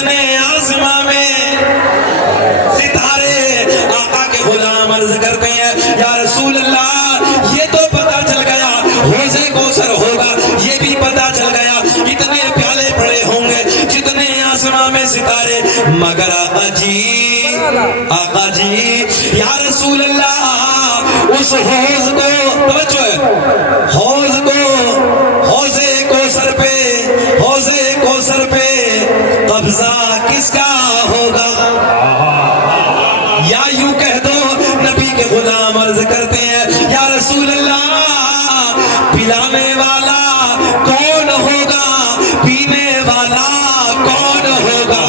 जितने आसमां में सितारे, आका के गुलाम अर्ज करते हैं या रसूल अल्लाह, ये तो पता चल गया हौज़े कौसर होगा, ये भी पता चल गया इतने प्याले पड़े होंगे जितने आसमां में सितारे, मगर आका जी या रसूल अल्लाह, उस हौज़ को, तवज्जो है, हौज़ को, हौज़े कौसर पे, हौज़े कौसर पे कब्जा किसका होगा? या यूं कह दो नबी के गुलाम अर्ज करते हैं या रसूल अल्लाह, पिलाने वाला कौन होगा, पीने वाला कौन होगा?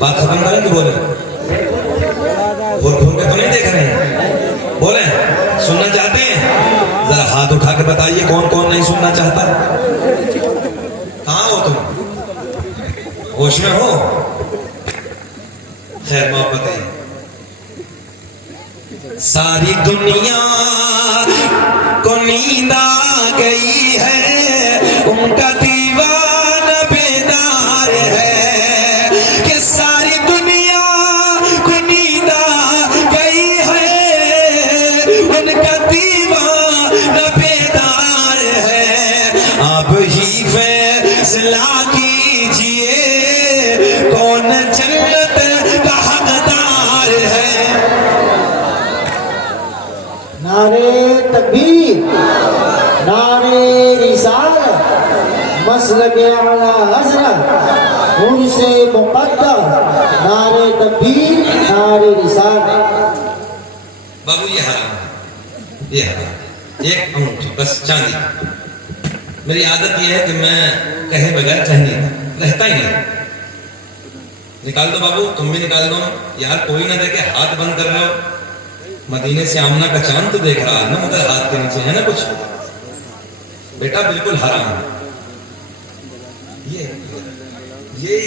बात खत्म करें कि बोले? घूर घूर के तो नहीं देख रहे हैं, बोले सुनना चाहते हैं? जरा हाथ उठा के बताइए कौन कौन नहीं सुनना चाहता। कहाँ हो तुम? होश में हो? खैर मोहब्बत है। सारी दुनिया को नींद आ गई है, उनका दीवाना बेदार है कि सारी दुनिया को नींद आ गई है, उनका दीवाना बेदार है। अब ही फैसला कीजिए कौन जन्नत का हकदार है। नारे तकबीर, नारे रिसालत, मसलके आला हज़रत उनसे मुक़द्दर, नारे तकबीर, नारे रिसालत। बाबू ये हराम है, ये हराम। एक अंगूठी बस चांदी। मेरी आदत ये है कि मैं कहे बगैर कह नहीं रहता ही नहीं। निकाल दो बाबू, तुम भी निकाल दो यार, कोई ना देखे, हाथ बंद कर रहे हो। मदीने से आमना का चांद तो देख रहा है ना, उधर हाथ के नीचे है ना कुछ। बेटा बिल्कुल हराम है ये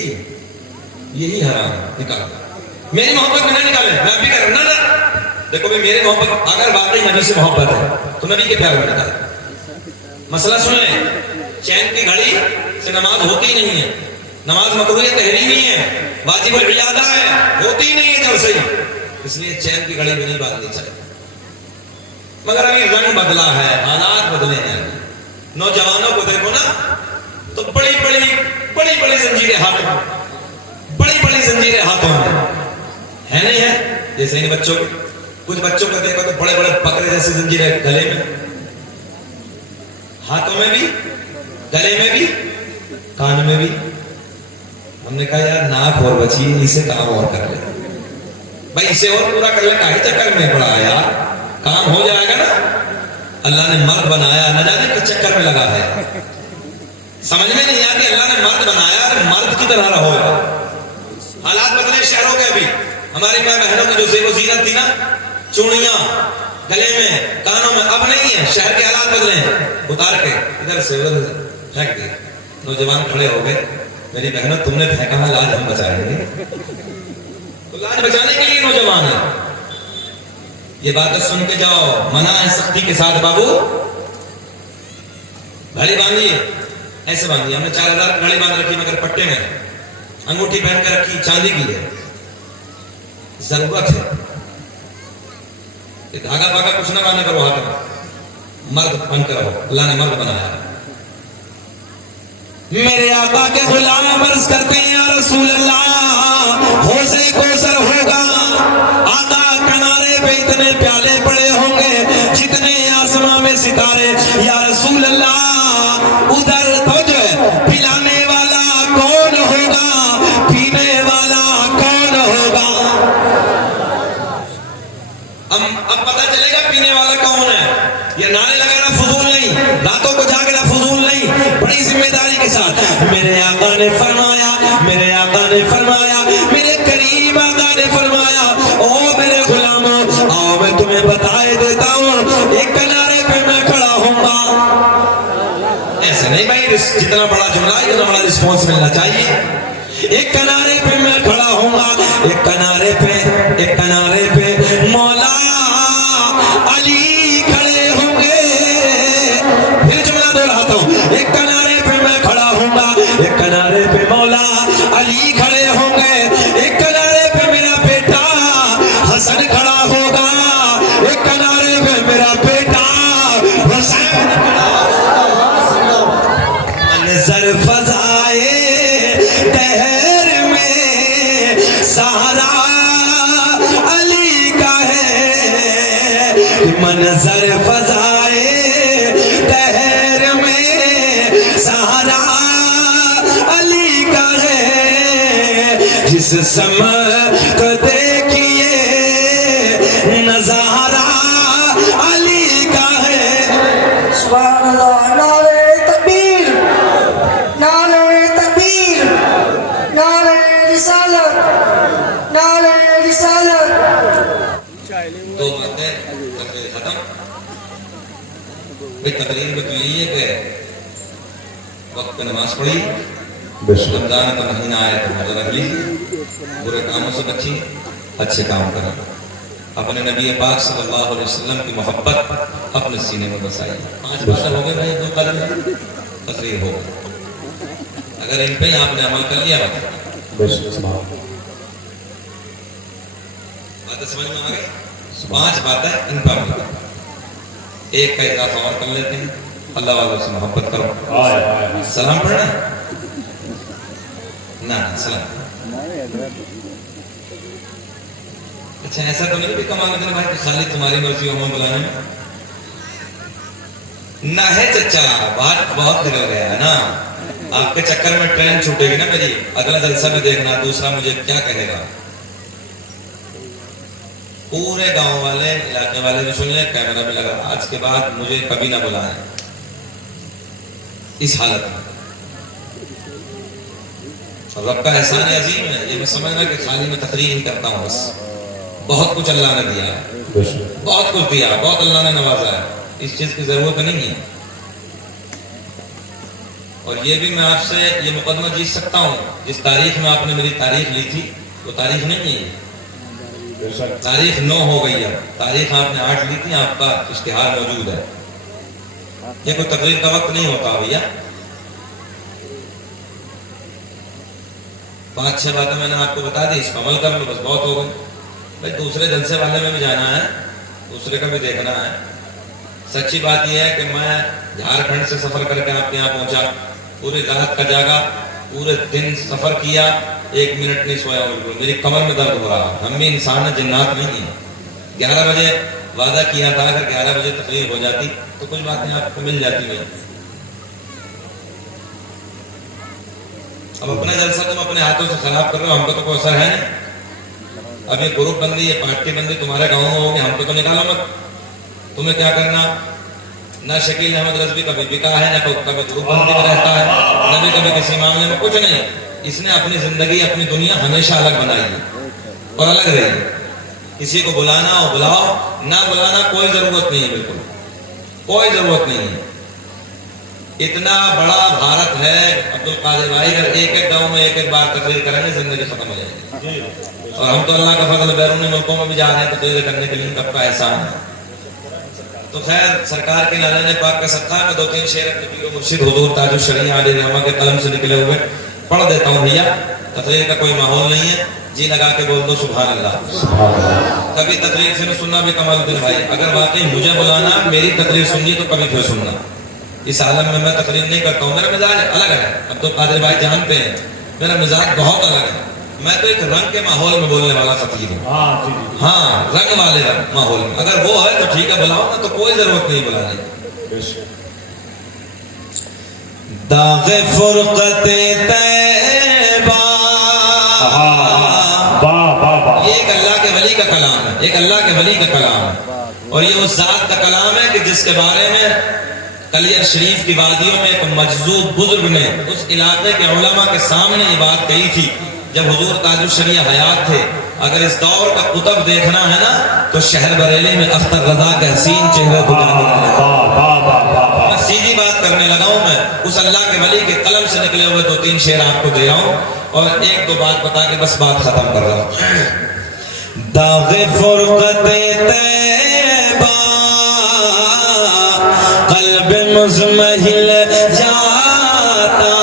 यही हराम है। निकाल, मेरी मोहब्बत में ना निकाले, मैं भी कर ना। देखो भाई, मेरे मोहब्बत अगर वाकई नबी से मोहब्बत है तो नबी के प्यार में निकाल। मसला सुन ले, चैन की घड़ी से नमाज होती नहीं है, नमाज मकरूह तहरीमी है, वाजिबुल इयादा है, होती नहीं है जब सही, इसलिए चैन की घड़ी भी नहीं बांधनी चाहिए। मगर अभी रंग बदला है, हालात बदले हैं। नौजवानों को देखो ना तो बड़ी बड़ी जंजीरें हाथों में, बड़ी जंजीरें हाथों में है, नहीं है? जैसे इन बच्चों को, कुछ बच्चों को देखो तो बड़े पकड़े जैसे जंजीरें गले में, हाथों में भी, गले में भी, कान में भी। हमने कहा यार नाक और बची, इसे काम और कर ले भाई, इसे और पूरा कर ले, काहे चक्कर में पड़ा यार, काम हो जाएगा ना। अल्लाह ने मर्द बनाया, न जाने किस चक्कर में लगा है, समझ में नहीं आती। अल्लाह ने मर्द बनाया तो मर्द की तरह रहो। हालात बदले शहरों के भी। हमारी माँ बहनों की जो ज़ेब ज़ीनत थी ना, चूड़ियां गले में, कानों में, अब नहीं है। शहर के हालात बदले हैं, उतार के इधर से उधर फेंक दिए। नौजवान खड़े हो गए, मेरी बहनों तुमने फेंका, लाज हम बचाएंगे। तो लाज बचाने के लिए नौजवान है। ये बातें सुन के जाओ, मना है सख्ती के साथ बाबू। घड़ी बांधिए, ऐसे बांधिए। हमने 4000 घड़ी बांध रखी, मगर पट्टे में अंगूठी पहन कर रखी, चांदी की है। जरूरत है, धागा पागा कुछ ना बांधे करो हाथ में, मर्द बन कर रहो। अल्लाह ने मर्द बनाया। मेरे आका के गुलाम अर्ज करते हैं या रसूल अल्लाह, हौज़े कौसर होगा, आका किनारे पे इतने प्याले पड़े होंगे जितने आसमां में सितारे। या रसूल अल्लाह, उधर तो जो है पिलाने वाला कौन होगा, पीने वाला कौन होगा? अब पता चलेगा पीने वाला कौन है। ये नारे लगाना फजूल नहीं, रातों को जागना फजूल नहीं, बड़ी जिम्मेदारी के साथ। मेरे आका ने फरमाया, मेरे आका ने फरमाया, मेरे करीम आका ने फरमाया, ओ मेरे गुलामों, आओ मैं तुम्हें बताए देता हूँ। एक किनारे पे मैं खड़ा हूँगा, ऐसे नहीं भाई, जितना बड़ा जुमला है उतना बड़ा रिस्पॉन्स मिलना चाहिए। एक किनारे पे मैं खड़ा हूँगा, एक किनारे पे मौला अली खड़े होंगे। फिर जुमला दोहराता हूँ, एक किनारे पे मैं खड़ा एक किनारे पे मौला अली खड़े होंगे, एक किनारे पे मेरा बेटा हसन खड़ा होगा, एक किनारे पे मेरा बेटा हुसैन खड़ा होगा। मंजर फजाए दहर में सहारा अली का है, मंजर फजाए दहर में सहारा अली का है। जिस समत देखिए नजारा अली का है। सुभान अल्लाह, नारे तकबीर, नारे तकबीर, नारे रिसालत, नारे रिसालत। दो बातें तकरीर खत्म। भाई तकरीर में तो यही है कि वक्त पे नमाज पढ़ी, रमजान का महीना आया तो मजा रख लीजिए, बुरे कामों से बचिए, अच्छे काम करें, अपने नबी पाक सल्लल्लाहु अलैहि वसल्लम की मोहब्बत अपने सीने में बसाइए। 5 बातें हो गई भाई, 2 कदम तकरीर हो गई। अगर इन पे आपने अमल कर लिया बातें समझ में आ गई। 5 बातें इन पर अमल करो। एक का इजाफा और कर लेते हैं, अल्लाह वालों से मोहब्बत करो। सलाम पढ़ना ना, सलाम। अच्छा ऐसा तो नहीं भी कमाल में भाई तो खाली तुम्हारी मर्जी हो बुलाने में ना है चचा, बात बहुत दिल हो गया है ना। आपके चक्कर में ट्रेन छूटेगी ना मेरी, अगला जलसा में देखना दूसरा मुझे क्या कहेगा। पूरे गांव वाले इलाके वाले भी सुन ले, कैमरा में लगा, आज के बाद मुझे कभी ना बुलाएं इस हालत में। और रब का एहसान अजीम है, ये मैं समझना कि खाली मैं तकरीर ही करता हूँ बस। बहुत कुछ अल्लाह ने दिया है, बहुत कुछ दिया, बहुत अल्लाह ने नवाजा है, इस चीज की जरूरत नहीं है। और ये भी मैं आपसे ये मुकदमा जीत सकता हूँ, जिस तारीख में आपने मेरी तारीख ली थी वो तारीख नहीं है, तारीख 9 हो गई है, तारीख आपने 8 ली थी, आपका इश्तिहार मौजूद है। ये कोई तकरीर का वक्त नहीं होता भैया। 5-6 बातें मैंने आपको बता दी, इस पर अमल कर लो बस, बहुत हो गई। भाई दूसरे जलसे वाले में भी जाना है, दूसरे का भी देखना है। सच्ची बात यह है कि मैं झारखंड से सफर करके आपके यहाँ पहुंचा, पूरी रात का जागा, पूरे दिन सफर किया, 1 मिनट नहीं सोया, बिल्कुल मेरी कमर में दर्द हो रहा। हम भी इंसान है, जिन्नात नहीं है। 11 बजे वादा किया था, अगर 11 बजे तकलीफ हो जाती तो कुछ बातें आपको मिल जाती नहीं। अब अपना जलसा तुम अपने हाथों से खराब कर रहे हो, हमको तो कोई असर है नहीं। अब ये ग्रुप बंदी, ये पार्टी बंदी तुम्हारे गाँव में होगी, हमको तो निकालो मत। तुम्हें क्या करना, ना शकील अहमद रज़वी कभी बिका है, ना कभी ग्रुप बंदी में रहता है, न भी कभी किसी मामले में, कुछ नहीं। इसने अपनी जिंदगी, अपनी दुनिया हमेशा अलग बनाई है और अलग रही। किसी को बुलाना हो बुलाओ, ना बुलाना कोई जरूरत नहीं है, बिल्कुल कोई जरूरत नहीं है। इतना बड़ा भारत है अब्दुल कादिर भाई, अगर एक गांव में एक बार तकरीर करेंगे जिंदगी खत्म हो जाएगी। और हम तो अल्लाह का फजल बैरून मुल्कों में भी जा रहे हैं तकरीर करने के लिए, सबका एहसान है। तो खैर सरकार के नारायण पाक का सत्ता में 2-3 शेर अपने पीर मुर्शिद हुजूर ताजुल शरीया आले रहमा के कलम से निकले हुए पढ़ देता हूँ भैया। तकरीर का कोई माहौल नहीं है, जी लगा के बोल दो सुभान अल्लाह। कभी तकरीर फिर सुनना भी कमाल भाई, अगर वाकई मुझे बुलाना, मेरी तकरीर सुननी तो कभी फिर सुनना। इस आलम में मैं तकरीर नहीं करता हूँ, मेरा मिजाज अलग है। अब तो कादिर भाई जानते हैं मेरा मिजाज बहुत अलग है। मैं तो एक रंग के माहौल में बोलने वाला फकीर हूँ। हाँ, रंग वाले माहौल में अगर वो है तो ठीक है बुलाओ, ना तो कोई जरूरत नहीं बुलाने। दाग़े फुरक़ते तैबा, ये एक अल्लाह के वली का कलाम है, एक अल्लाह के वली का कलाम है। और ये उस जात का कलाम है कि जिसके बारे में कलियर शरीफ की वादियों में एक मजजूब बुजुर्ग ने उस इलाके के उलमा के सामने ये बात कही थी जब हुजूर ताजुल शरीया हयात थे। अगर इस दौर का कुतब देखना है ना तो शहर बरेली में अख्तर रजा के हसीन चेहरे को मैं सीधी बात करने लगा हूं। मैं उस अल्लाह के वली के कलम से निकले हुए 2-3 शेर आपको दे रहा हूं और 1-2 बात बता के बस बात खत्म कर रहा हूं। दाग़े फुरक़ते तैबा क़ल्ब मुज़महिल जाता,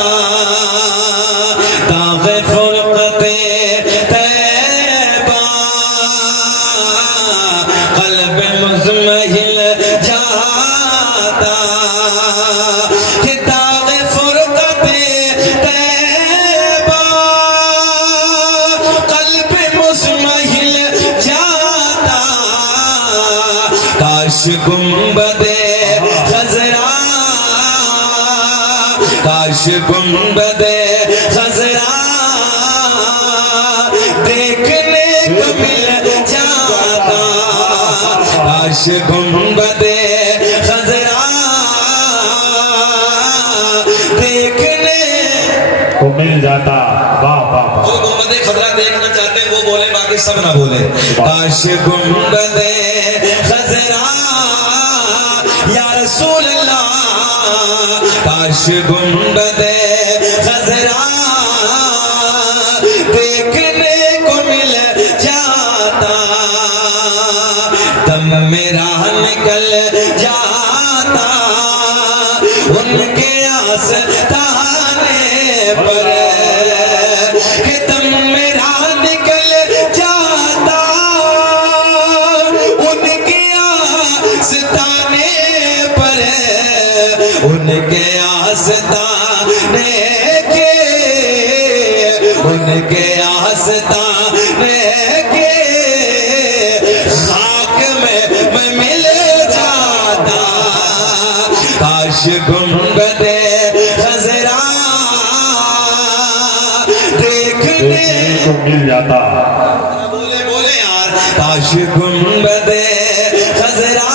काश गुंबदे खजरा देखने को मिल जाता, काश गुंबदे खजरा देखने को मिल जाता। वाह वाह वाह। जो गुंबदे खजरा देखना चाहते हैं वो बोले, बाकी सब ना बोले। काश गुंबदे खजरा या रसूल अल्लाह, काश गुंबदे खजरा देखने को मिल जाता, दम मेरा निकल जाता उनके आस्ताने पर, कि दम मेरा निकल जाता उनके आस्ताने पर, उनके आस्ताने के, उनके आस्ताने के खाक में मैं मिल जाता, काश गुंबदे खजरा देखने को मिल जाता। बोले बोले यार, काश गुंबदे खजरा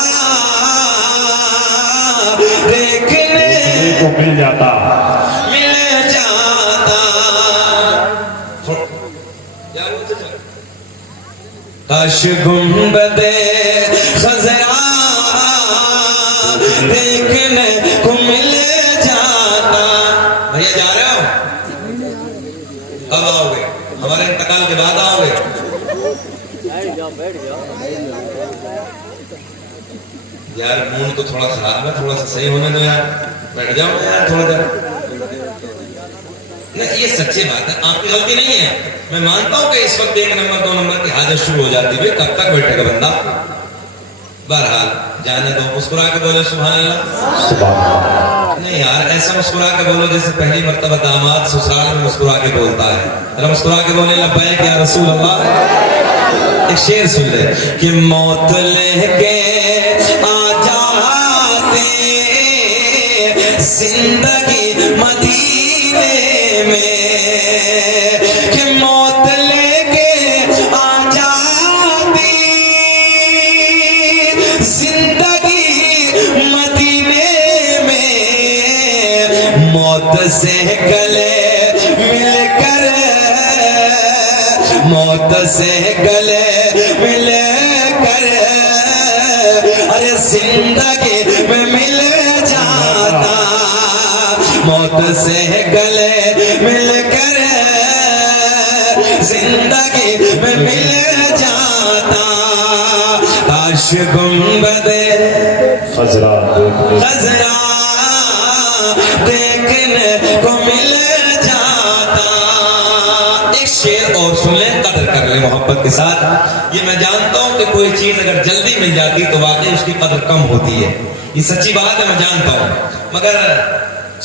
देखने को मिल जाता। मिल जाता। क्या बोलते थे? काश गुंबदे खजरा देखने को मिल जाता। भैया जा रहे हो? कब आओगे? हमारे इंतकाल के बाद आओगे? यार मूड तो थोड़ा खराब है, थोड़ा सा सही होने दो यार, बैठ जाओ ना यार थोड़ा देर। नहीं ये सच्ची बात है, आपकी गलती नहीं है। मैं मानता हूँ कि इस वक्त 1 नंबर 2 नंबर की हाजत शुरू हो जाती है, कब तक बैठेगा बंदा। बहरहाल जाने दो, मुस्कुरा के बोलो सुभान अल्लाह। सुभान अल्लाह। नहीं यार ऐसा मुस्कुरा के बोलो जैसे पहली मर्तबा दामाद ससुराल में मुस्कुरा के बोलता है। जरा मुस्कुरा के बोले लब्बैक या रसूल अल्लाह। एक शेर सुन ले कि मौत लेके आ जाते जिंदगी मदीने में, कि मौत लेके आ जाती जिंदगी मदीने में, मौत से गले मिलकर, मौत से गले मिलकर, अरे जिंदगी में मिल जाता, मौत से गले मिलकर जिंदगी में मिल जाता, काश गुंबदे खजरा देखने खजरा देखने को मिल जाता। एक शेर और सुन ले, कदर कर ले मोहब्बत के साथ। ये मैं जानता हूं कि कोई चीज अगर जल्दी मिल जाती तो वाकई उसकी कदर कम होती है, ये सच्ची बात है, मैं जानता हूं, मगर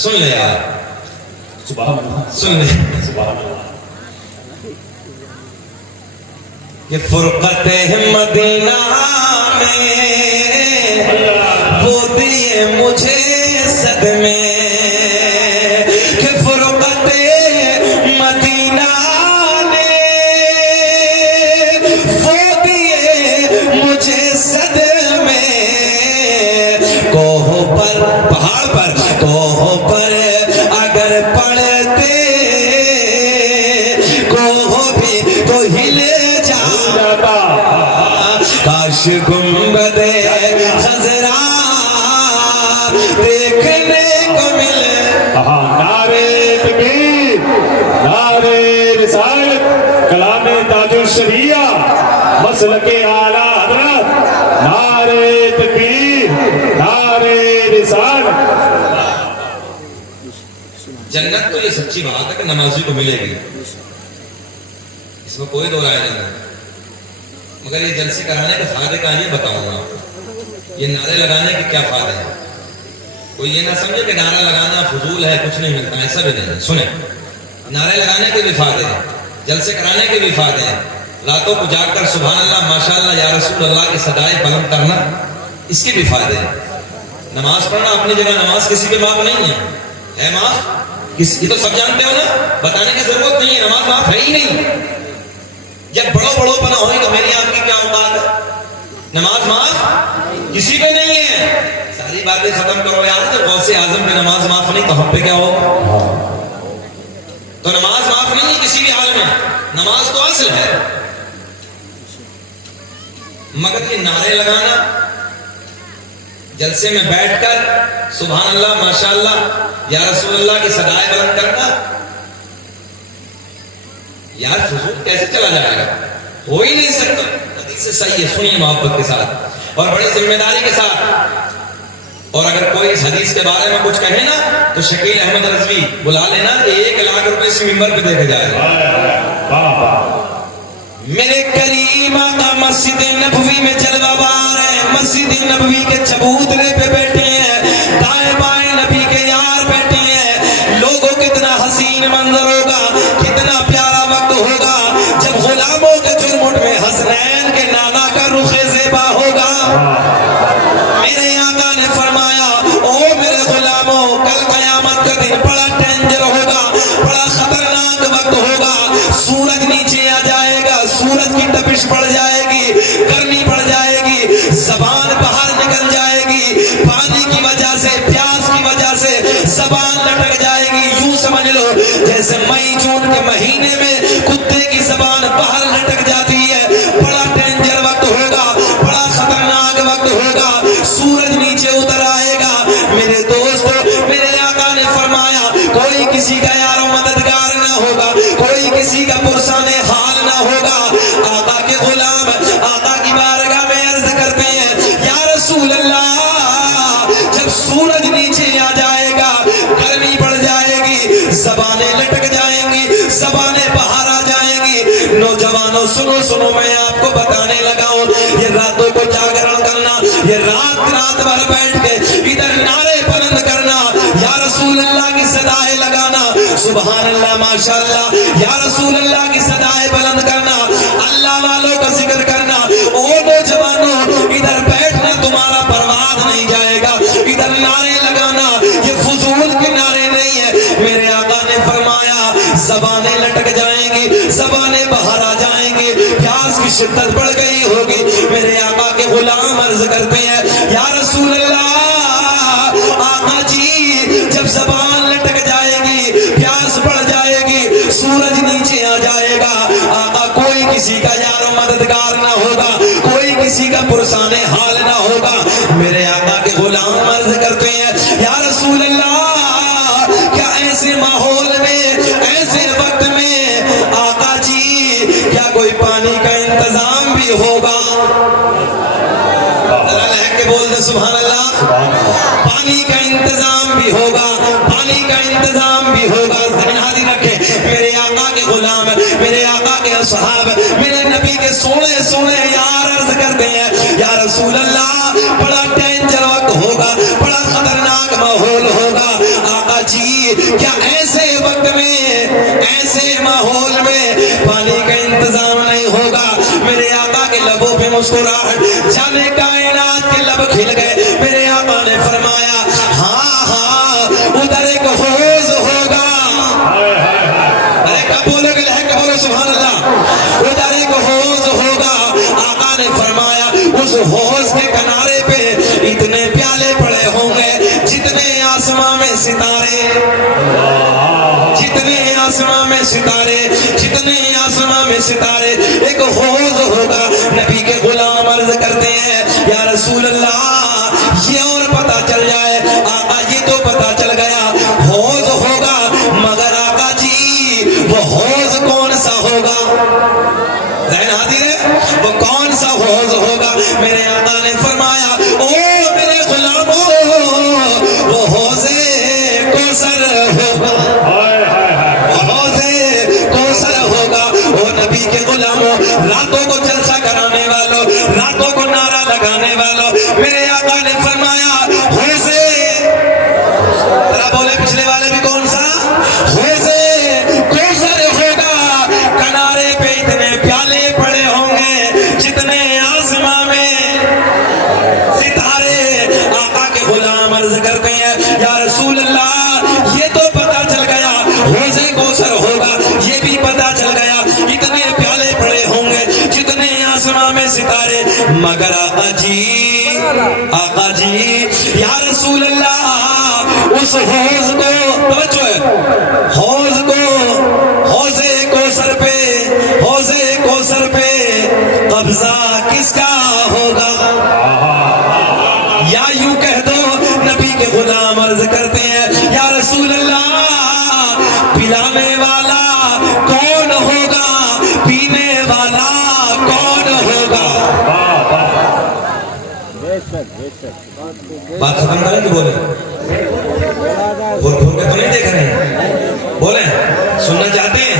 सुन ले यार, सुभान अल्लाह। सुन ले। सुभान अल्लाह। ये फुरकत मदीना में वो दिए मुझे सदमे, कि फुरकत मदीना ने वो दिए मुझे सदमे, कोह पर पहाड़ पर, कोह पर अगर पड़ते कोह भी तो हिले जाता, काश गुंबदे खजरा देखने को मिले। नारे तकबीर, नारे रिसालत, कलामे ताजुल शरिया, मसलके आला हजरत, नारे तकबीर, नारे रिसालत। जन्नत तो ये सच्ची बात है कि नमाजी को मिलेगी, इसमें कोई दो राय नहीं है, मगर ये जलसे कराने के फायदे का ये बताऊंगा। ये नारे लगाने के क्या फायदे हैं? कोई ये ना समझे कि नारा लगाना फजूल है, कुछ नहीं मिलता, ऐसा भी नहीं है। सुने, नारे लगाने के भी फायदे हैं, जलसे कराने के भी फायदे हैं, रातों को जाकर सुभान अल्लाह माशाअल्लाह या रसूल अल्लाह की सदाएं बुलंद करना, इसके भी फायदे हैं। नमाज पढ़ना अपनी जगह, नमाज किसी के माफ नहीं है माफ, ये तो सब जानते हो ना, बताने की जरूरत नहीं है, नमाज माफ है ही नहीं। जब बड़ो पना होने तो मेरी आपकी क्या औकात है? नमाज माफ किसी पे नहीं है। सारी बातें खत्म करो यार, जब गौसे आजम पे नमाज माफ नहीं तो हम पे क्या हो? तो नमाज माफ नहीं है किसी भी हाल में, नमाज तो असल है। मगर ये नारे लगाना, जलसे में बैठकर सुभान अल्लाह माशाअल्लाह या रसूल अल्लाह की सदाएं बुलंद करना, यार फजूल कैसे चला जाएगा? हो ही नहीं सकता। हदीस से सही है, सुनिए मोहब्बत के साथ और बड़ी जिम्मेदारी के साथ। और अगर कोई इस हदीस के बारे में कुछ कहे ना तो शकील अहमद रजवी बुला लेना, 1 लाख रुपए इस मिंबर पे देके जाएगा। मेरे करीम आका मस्जिद नबवी में जलवाबार है, मस्जिद नबवी के चबूतरे पे बैठे हैं, दाएं बाएं नबी के यार बैठे हैं। लोगों कितना हसीन मंजर होगा, कितना प्यारा वक्त होगा जब गुलामों के चुरमुट में हसनैन के नाना का रुखे ज़ेबा होगा। मेरे आका ने फरमाया, ओ मेरे गुलामों, कल कयामत का दिन बड़ा डेंजर होगा, बड़ा खतरनाक वक्त होगा। सूरज नीचे आ जाएगा, सूरज की तपिश बढ़ जाएगी, गर्मी बढ़ जाएगी, जबान बाहर निकल जाएगी, पानी की वजह से, प्यास की वजह से जबान लटक जाएगी। यूं समझ लो जैसे मई जून के महीने में कुत्ते की जबान बाहर लटक जाती है। बड़ा डेंजर वक्त होगा, बड़ा खतरनाक वक्त होगा। सूरज नीचे उतर आएगा। मेरे दोस्तों, मेरे आका ने फरमाया, कोई किसी का यारो मददगार ना होगा, कोई किसी का पुरसाने हाल ना होगा। आका के गुलाम आका की बारगाह में अर्ज करते हैं, या रसूल अल्लाह, जब सूरज नीचे आ जाएगा, गर्मी बढ़ जाएगी, जबानें लटक जाएंगी, जबानें बाहर आ जाएंगी। नौजवानों सुनो सुनो, मैं आपको बताने लगा हूं, ये रातों को जागरण करना, ये रात भर बैठ के इधर नारे बुलंद करना, या रसूल अल्लाह की सदाएं लगाना, सुभान अल्लाह माशाअल्लाह, या रसूल अल्लाह की सदाएं बुलंद करना, अल्लाह वालों का जिक्र करना। ओ नौजवानों, इधर बैठना तुम्हारा बर्बाद नहीं जाएगा, इधर नारे लगाना ये फजूल के नारे नहीं है। मेरे आका ने फरमाया, जबानें लटक जाएंगी, जबानें बाहर आ जाएंगी, प्यास की शिद्दत बढ़ गई होगी। मेरे आका के गुलाम अर्ज करते हैं, या रसूल अल्लाह, आका जी जब जबान लटक जाएगी, प्यास बढ़ जाएगी, सूरज नीचे आ जाएगा, आका कोई किसी का यारो मददगार ना होगा, कोई किसी का पुरसाने हाल ना होगा। मेरे आका के गुलाम अर्ज करते हैं, या रसूल अल्लाह, क्या ऐसे माहौल में, ऐसे वक्त में आका जी क्या कोई पानी का इंतजाम भी होगा? के बोल दे सुभान अल्लाह। पानी का इंतजाम भी होगा, पानी का इंतजाम भी होगा। ज़हन हाजिर रखे, मेरे आका के गुलाम, मेरे आका के असहाब, मेरे नबी के सोने सोने यार अर्ज करते हैं, या रसूल अल्लाह, बड़ा डेंजर वक्त होगा, बड़ा खतरनाक माहौल होगा। आका जी क्या ऐसे वक्त में, ऐसे माहौल में पानी का इंतजाम नहीं होगा? मेरे आका के लबों पे मुस्कुराहट, जाने कायनात के लब खिल गए। मेरे आका ने फरमाया, हाँ हाँ, उधर एक हौज होगा। अरे कब बोलोगे, लहक बोलो सुभान अल्लाह। उधर एक हौज होगा। आका ने फरमाया, उस हौज के किनारे पे इतने प्याले पड़े होंगे जितने आसमां में सितारे, जितने आसमां में सितारे, जितने आसमां में सितारे। एक हौज होगा। नबी के गुलाम अर्ज करते हैं, या रसूल अल्लाह, ये और पता चल जाए। आका ये तो पता चल गया हौज होगा, मगर आका जी वो हौज कौन सा होगा? ज़हन हाजिर है, वो कौन सा हौज होगा? मेरे आका ने फरमाया, ओ मेरे गुलामों, वो हौज़े कौसर होगा, हौज़े कौसर होगा। ओ नबी के गुलामों, रातों को जलसा कराने वालों, रातों को नारा लगाने वालों, मेरे आका ने फरमाया, हौज़े, जरा बोले पिछले वाले भी कौन सा? हौज़े कौसर होगा। किनारे पे इतने प्याले पड़े होंगे जितने आसमां में सितारे। आका के गुलाम अर्ज करते हैं, या रसूल अल्लाह, ये तो पता चल गया मगर आका जी या रसूल अल्लाह उस हौज को तवज्जो है, हौज़े कौसर पे कब्जा किसका होगा? या यूं कह दो नबी के गुलाम अर्ज करते हैं या रसूल अल्लाह पिलाने वाला कौन होगा, पीने वाला कौन होगा? बात खत्म करें कि बोले? घूर के तो नहीं देख रहे हैं, बोले सुनना चाहते हैं?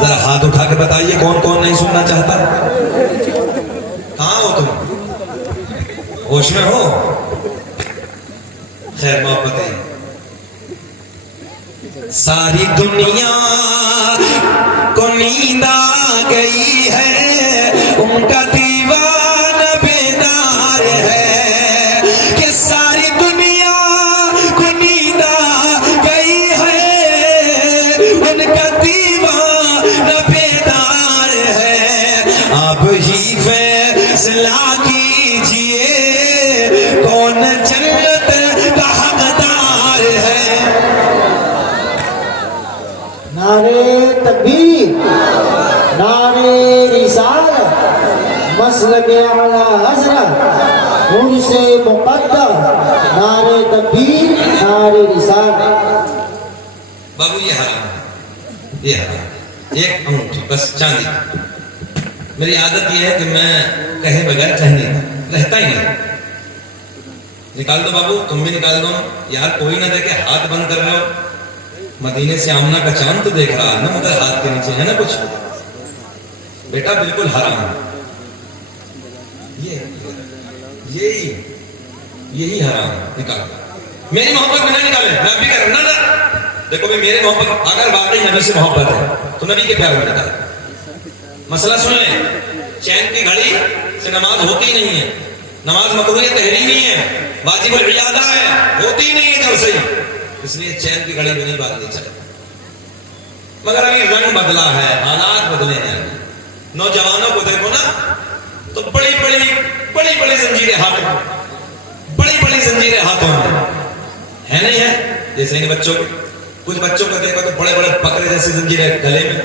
जरा हाथ उठा के बताइए कौन कौन नहीं सुनना चाहता। कहाँ हो तुम? होश में हो? खैर मोहब्बतें, सारी दुनिया को नींद आ गई है, उनका दीवाना बेदार है कि सारी दुनिया को नींद आ गई है, उनका दीवाना बेदार है। आप ही फैसला कीजिए कौन जन्नत का हकदार है। नारे तकबीर, नारे रिसालत, मसलके आला हज़रत उनसे मुक़द्दर, नारे तकबीर, नारे रिसालत। बाबू ये हराम है, ये हराम। एक अंगूठी बस चांदी की। मेरी आदत ये है कि मैं कहे बगैर रहने रहता ही नहीं। निकाल दो बाबू, तुम भी निकाल दो यार, कोई ना देखे हाथ बंद कर रहे हो। मदीने से आमना का चांद तो देख रहा है ना, मगर हाथ के नीचे है ना कुछ। बेटा बिल्कुल हराम है ये यही हराम है। निकाल, मेरी मोहब्बत में ना निकाले, मैं भी कर ना। देखो भाई मेरे मोहब्बत अगर वाकई नबी से मोहब्बत है तो नबी के प्यार में निकाल। मसला सुन ले, चैन की घड़ी से नमाज होती नहीं है, नमाज मकरूह तहरीमी है, वाजिबुल इयादा है, होती नहीं है जब सही, इसलिए चैन की घड़ी भी नहीं बांधनी चाहिए। मगर अभी रंग बदला है, हालात बदले हैं। नौजवानों को देखो ना तो बड़ी बड़ी जंजीरें हाथों, बड़ी जंजीरें हाथों में है नहीं है? जैसे इन बच्चों को, कुछ बच्चों को देखो तो बड़े बड़े बकरे जैसी जंजीरें गले में,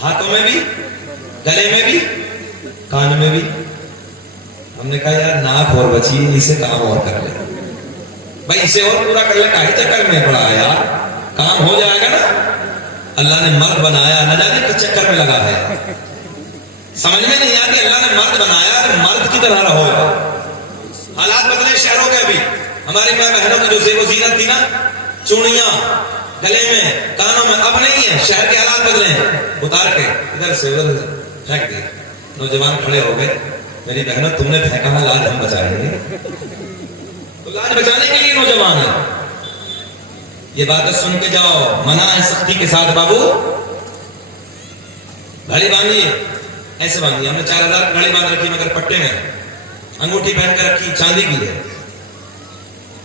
हाथों में भी, गले में भी, कान में भी। हमने कहा यार नाक और बची, इसे काम और कर ले भाई, इसे और पूरा कर ले, काहे चक्कर में पड़ा यार, काम हो जाएगा ना। अल्लाह ने मर्द बनाया, न जाने किस चक्कर में लगा है, समझ में नहीं आती। अल्लाह ने मर्द बनाया तो मर्द की तरह रहो। हालात बदले शहरों के भी। हमारी माँ बहनों की जो जेब जीनत थी ना, चूड़ियां गले में, कानों में, अब नहीं है। शहर के हालात बदले, उतार के इधर से उधर फेंक दिए। नौजवान खड़े हो गए, मेरी बहनों तुमने फेंका है, लाज हम बचाएंगे। तो लाज बचाने के लिए नौजवान है। ये बातें सुन के जाओ, मना है सख्ती के साथ। बाबू घड़ी बांधिए, ऐसे बांधिए। हमने 4000 घड़ी बांध रखी, मगर पट्टे में अंगूठी पहन कर रखी, चांदी की है,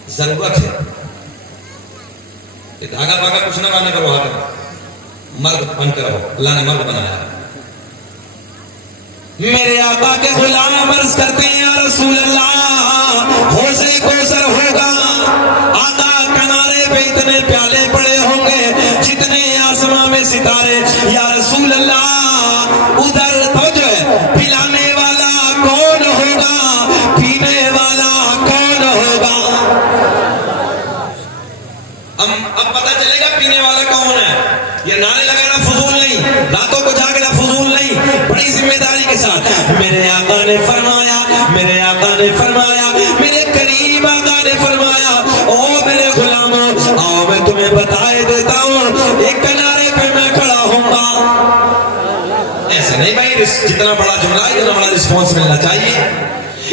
जरूरत है। ये धागा पागा कुछ ना बांधने करो हाथ में, मर्द बन कर रहो। अल्लाह ने मर्द बनाया। मेरे आका के गुलाम अर्ज करते हैं या रसूल अल्लाह हौज़े कौसर होगा, आका किनारे पे इतने प्याले पड़े होंगे जितने आसमां में सितारे। या रसूल अल्लाह उधर तो जो पिलाने वाला कौन होगा, पीने वाला कौन होगा? अब पता चलेगा पीने वाला कौन है। ये नारे लगाना फजूल नहीं, रातों को जागना फजूल नहीं, बड़ी जिम्मेदारी के साथ। मेरे आका ने फरमाया, मेरे आका ने फरमाया, मेरे करीम आका ने फरमाया, ओ मेरे गुलामों आओ मैं तुम्हें बताए देता हूँ। एक किनारे पे मैं खड़ा होऊंगा, ऐसे नहीं भाई, जितना बड़ा जुमला है इतना बड़ा रिस्पॉन्स मिलना चाहिए।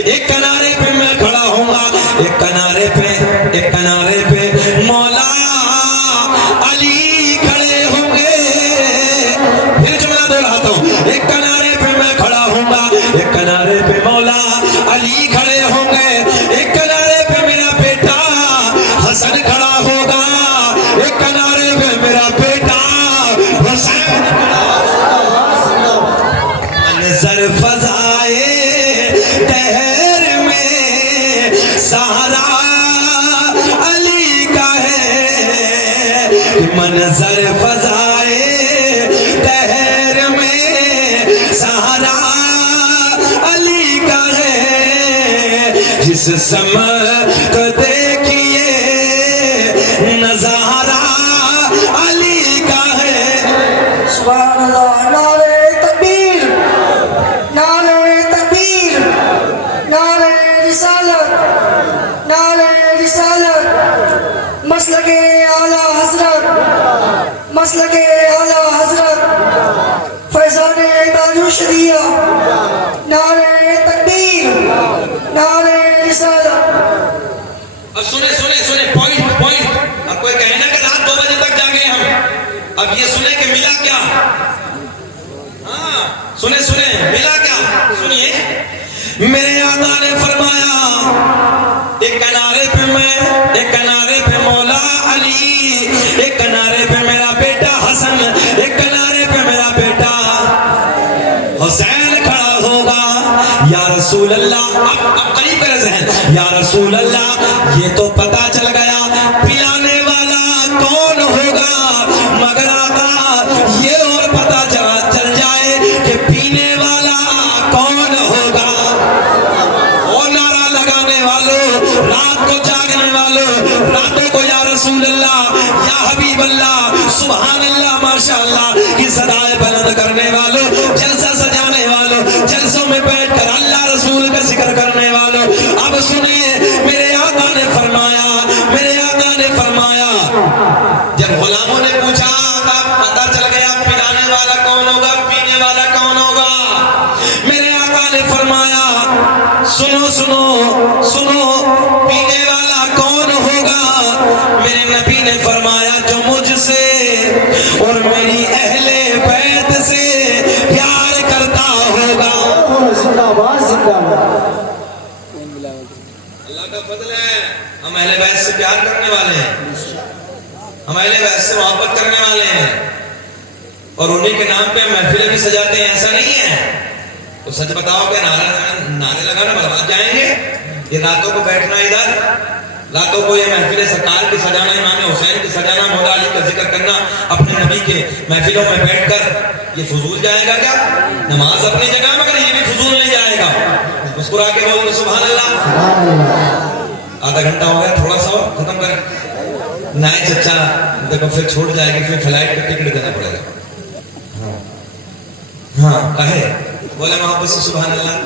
एक किनारे पे मैं खड़ा होऊंगा, एक किनारे पे मौला अली खड़े होंगे। फिर जुमला दोहराता हूं, एक किनारे पे मैं खड़ा होऊंगा, एक किनारे पे मौला अली खड़े होंगे, एक किनारे पे मेरा बेटा हसन खड़ा होगा, एक किनारे पे मेरा बेटा हुसैन खड़ा होगा। मंजर फजाए तहर में सहारा अली का है कि मंजर फजाए तहर में सहारा अली का है जिस समय को देखिए नजारा अली का है। सुभान अल्लाह। नारे तकबीर, नारे तकबीर, नारे रिसालत, नारे रिसालत, मसलके आला हजरत, मसलके आला हजरत फैजान दारुशरिया। नारे तकबीर, नारे रिसालत। अब सुने सुने सुने पॉइंट पॉइंट। अब कोई कहे ना कि रात 2 बजे तक जागे हम, अब ये सुने कि मिला क्या। हाँ सुने सुने मिला क्या, सुनिए। मेरे आका ने फरमाया एक किनारे पे मैं, एक किनारे पे मौला अली, एक किनारे पे मेरा बेटा हसन, एक किनारे पे मेरा बेटा हुसैन खड़ा होगा। या रसूल अल्लाह, अब करीब कर हैं। या रसूल अल्लाह ये तो पता चल गया पिलाने वाला कौन होगा, मगर आका ये और पता चल जाए कि पीने वाला कौन होगा। और नारा लगाने वालों, रात को जागने वालों, रातों को या रसूल अल्लाह, या हबीब अल्लाह, सुभान अल्लाह, माशाअल्लाह की सदाएं बुलंद करने वालों, जलसा सजाने वालों, जलसों में बैठकर अल्लाह रसूल का जिक्र करने वालों। अब सुनिए, मेरे आका ने फरमाया, मेरे आका ने फरमाया, जब गुलामों ने पूछा पता चल गया पिलाने वाला कौन होगा, पीने वाला कौन होगा, मेरे आका ने फरमाया सुनो सुनो सुनो, पीने वाला कौन होगा। मेरे नबी ने फरमाया जो मुझसे और मेरी अहले बैत से प्यार करता होगा। जिंदाबाद जिंदाबाद। अल्लाह का फजल है, हम अहले बैत से प्यार करने वाले हैं, हम अहले बैत से मोहब्बत करने वाले हैं, और उन्हीं के नाम पे महफिलें भी सजाते हैं। ऐसा नहीं है तो सच बताओ कि नारे लगाना बर्बाद जाएंगे। ये रातों को बैठना इधर, रातों को ये महफिलें सरकार की सजाना, इमाम हुसैन की सजाना, मौला अली का जिक्र करना अपने नबी के महफिलों में बैठकर, ये फजूल जाएगा क्या? नमाज अपनी जगह, मगर ये भी फजूल नहीं जाएगा। मुस्कुरा के बोल दो सुभान अल्लाह। आधा घंटा हो गया, थोड़ा सा और खत्म करें। नहीं चचा देखो फिर छूट जाएगी, फिर फ्लाइट का टिकट देना पड़ेगा। हाँ कहे बोले मोहब्बत से सुभान अल्लाह।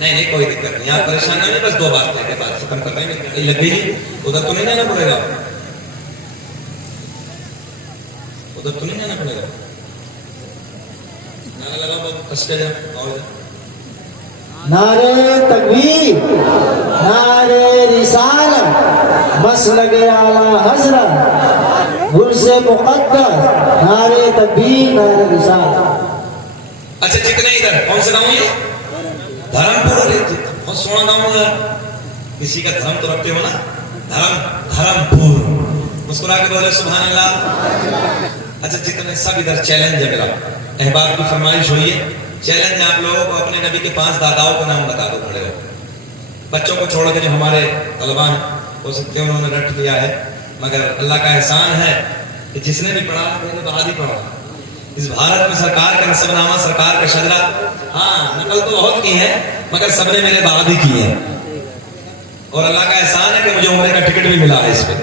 नहीं नहीं कोई दिक्कत नहीं, आप परेशान नहीं, बस 2 बात कह बात खत्म कर देंगे। लग गई उधर तो नहीं जाना पड़ेगा, उधर तो नहीं जाना पड़ेगा। नारा लगाओ बाबू, कस के जाओ और नारे तकबीर, नारे रिसालत, मसलके आला हजरत, गुरसे मुक़द्दस, नारे तकबीर, नारे रिसालत। अच्छा जितने इधर कौन सा गाँव ये? धर्मपुर। अरे बहुत सोना गाँव है, किसी का धर्म तो रखते हो ना, धर्मपुर। मुस्कुरा के बोले सुभान अल्लाह। अच्छा जितने सब इधर चैलेंज है मेरा, अहबाब की फरमाइश हुई है, चैलेंज है आप लोगों को अपने नबी के 5 दादाओं का नाम बता दो खड़े हो। बच्चों को छोड़ के जो हमारे तलबा हो सकते हैं उन्होंने रट लिया है, मगर अल्लाह का एहसान है कि जिसने भी पढ़ा मैंने तो आदि पढ़ा। इस भारत में सरकार का नसबनामा, सरकार का शजरा, हाँ नकल तो बहुत की है, मगर सबने मेरे बाद ही की है। और अल्लाह का एहसान है कि मुझे उम्रे का टिकट भी मिला है इस पर।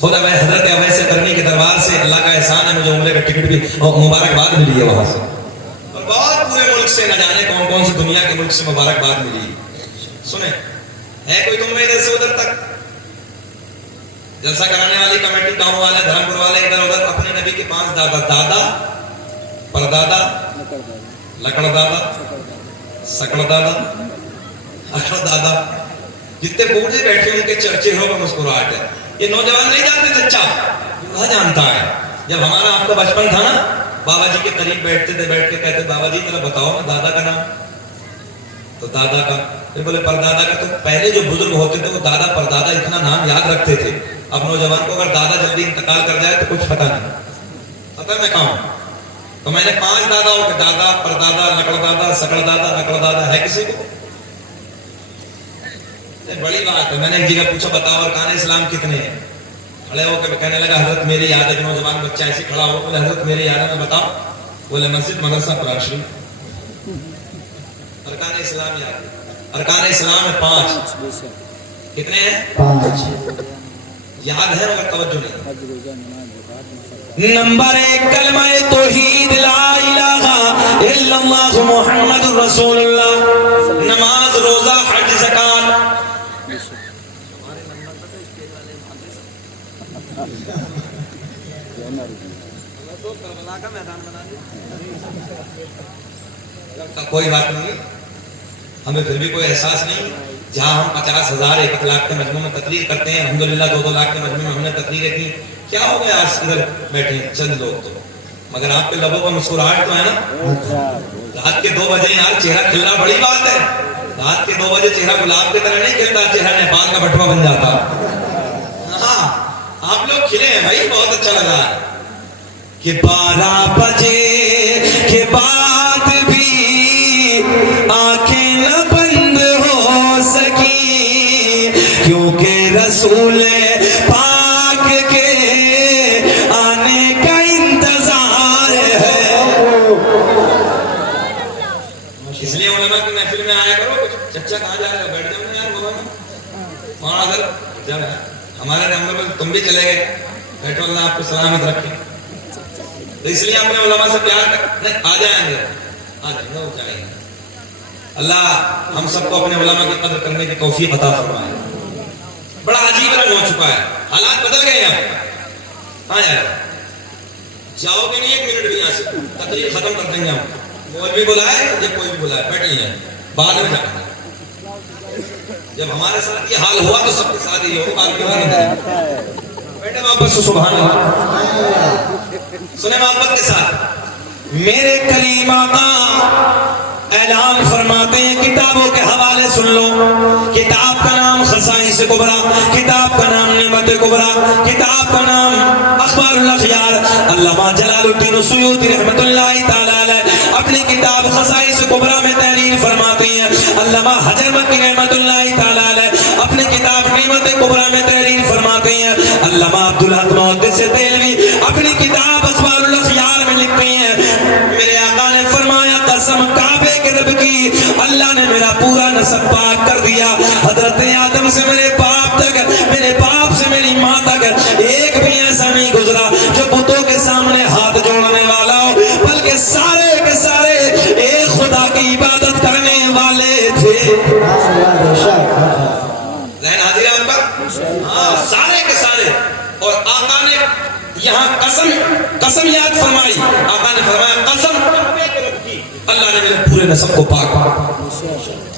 खुद हजरत अवैस करनी के दरबार से अल्लाह का एहसान है, मुझे उम्रे का टिकट भी और मुबारकबाद मिली है वहां से, और बहुत पूरे मुल्क से, न जाने कौन कौन सी दुनिया के मुल्क से मुबारकबाद मिली। सुने है कोई तुम इधर से उधर तक जलसा कराने वाली कमेटी, गांव वाले, धर्मपुर वाले, इधर उधर अपने नबी के 5 दादा, दादा, परदादा, लकड़दादा, सकड़दादा, अकड़दादा, जितने बूढ़े बैठे उनके चेहरों पर मुस्कुराहट है। ये नौजवान नहीं जानते, चच्चा बूढ़ा जानता है। जब हमारा आपका बचपन था ना, बाबा जी के करीब बैठते थे, बैठ के कहते बाबा जी जरा बताओ ना दादा का नाम, तो दादा का, फिर बोले परदादा का। तो पहले जो बुजुर्ग होते थे वो दादा परदादा इतना नाम याद रखते थे। अब नौजवान को अगर दादा जल्दी इंतकाल कर जाए तो कुछ पता नहीं, पता मैं कहाँ तो मैंने 5 दादाओं के दादा, परदादा, नकड़दादा, सकड़दादा, नकड़दादा है किसी को? बड़ी बात है। मैंने एक जगह पूछा बताओ अरकान इस्लाम कितने हैं? खड़े होकर कहने लगा हजरत मेरे याद है कि नौजवान बच्चा ऐसे खड़ा हो, बोले हजरत मेरे याद है, मैं बताओ। बोले मस्जिद, मदरसा, कुरान शरीफ। अरकान इस्लाम याद है। अरकान इस्लाम है 5। कितने हैं? 5 याद है मगर तवज्जो नहीं। नंबर 1 कलमा तौहीद ला इलाहा इल्लल्लाह मुहम्मदुर रसूलुल्लाह। नमाज, रोजा, हज, ज़कात। कोई बात नहीं, हमें फिर भी कोई एहसास नहीं। जहां हम 50,000 1 लाख के मजमू में तकरीर करते हैं, अल्हम्दुलिल्लाह 2-2 लाख के मजमू में हमने तकरीरें की। क्या हो गया आज इधर बैठे चंद लोग तो, मगर आपके लबों पर मुस्कुराहट तो है ना। रात के 2 बजे यार चेहरा खिलना बड़ी बात है। रात के 2 बजे चेहरा गुलाब की तरह नहीं खिलता, चेहरा नेपाल का बटुआ बन जाता। हाँ, आप लोग खिले हैं भाई, बहुत अच्छा लगा। कि 12 बजे के बाद भी आंखें न बंद हो सकी, क्योंकि रसूल पाक के आने का इंतजार है। इसलिए उलमा की महफिल में आया करो। कुछ चच्चा कहाँ जा रहे हो? बैठ जाओ यार, बोलो वहां सर हमारे नंबर में तुम भी चले गए। बैठो, अल्लाह आपको सलामत रखे। तो इसलिए हमने उलमा से प्यार कर, आ जाएंगे, आ जाएंगे, हो जाएंगे। अल्लाह हम सबको अपने उलमा की कदर करने की तौफीक अता फरमाए। बड़ा अजीब रंग हो चुका है, हालात बदल गए हैं। हाँ यार, जाओगे नहीं 1 मिनट भी यहाँ से, तकरीर खत्म कर देंगे हम। कोई भी बुलाए या कोई भी बुलाए, बैठिए, बाद में जाएंगे। जब हमारे साथ ये हाल हुआ तो सबके साथ ही हो, बाद में बैठे वापस। सुभान अल्लाह, सुने मोहब्बत के साथ। मेरे करीम आका ऐलान फरमाते हैं, किताबों के हवाले सुन लो। किताब का नाम खसाइस कुबरा, किताब का नाम नेमत कुबरा, किताब का नाम अखबारुल अखयार। अल्लामा जलालुद्दीन सुयूती रहमतुल्लाहि तआला अलैह अपनी किताब खसाइस कुबरा में तहरीर फरमाते हैं। अल्लामा हजर मक्की रहमतुल्लाहि तआला अलैह अपनी किताब नेमत कुबरा में तहरीर फरमाते हैं। अल्लामा अब्दुल हक मुहद्दिस देलवी अपनी किताब अखबारुल अखयार में लिखते हैं, मेरे आका ने फरमाया कसम काबे के रब की, अल्लाह ने मेरा पूरा नस्ब पाक कर दिया। हजरत आदम से मेरे बाप तक, मेरे बाप से मेरी माँ तक एक भी ऐसा नहीं गुजरा जो बुतों के सामने हाथ जोड़ने वाला हो, बल्कि सारे के सारे एक खुदा की इबादत करने वाले थे। हाँ, सारे के सारे। और आका ने यहाँ कसम याद फरमाई। आका ने फरमाया कसम अल्लाह ने मेरे पूरे नस्ब को पाक।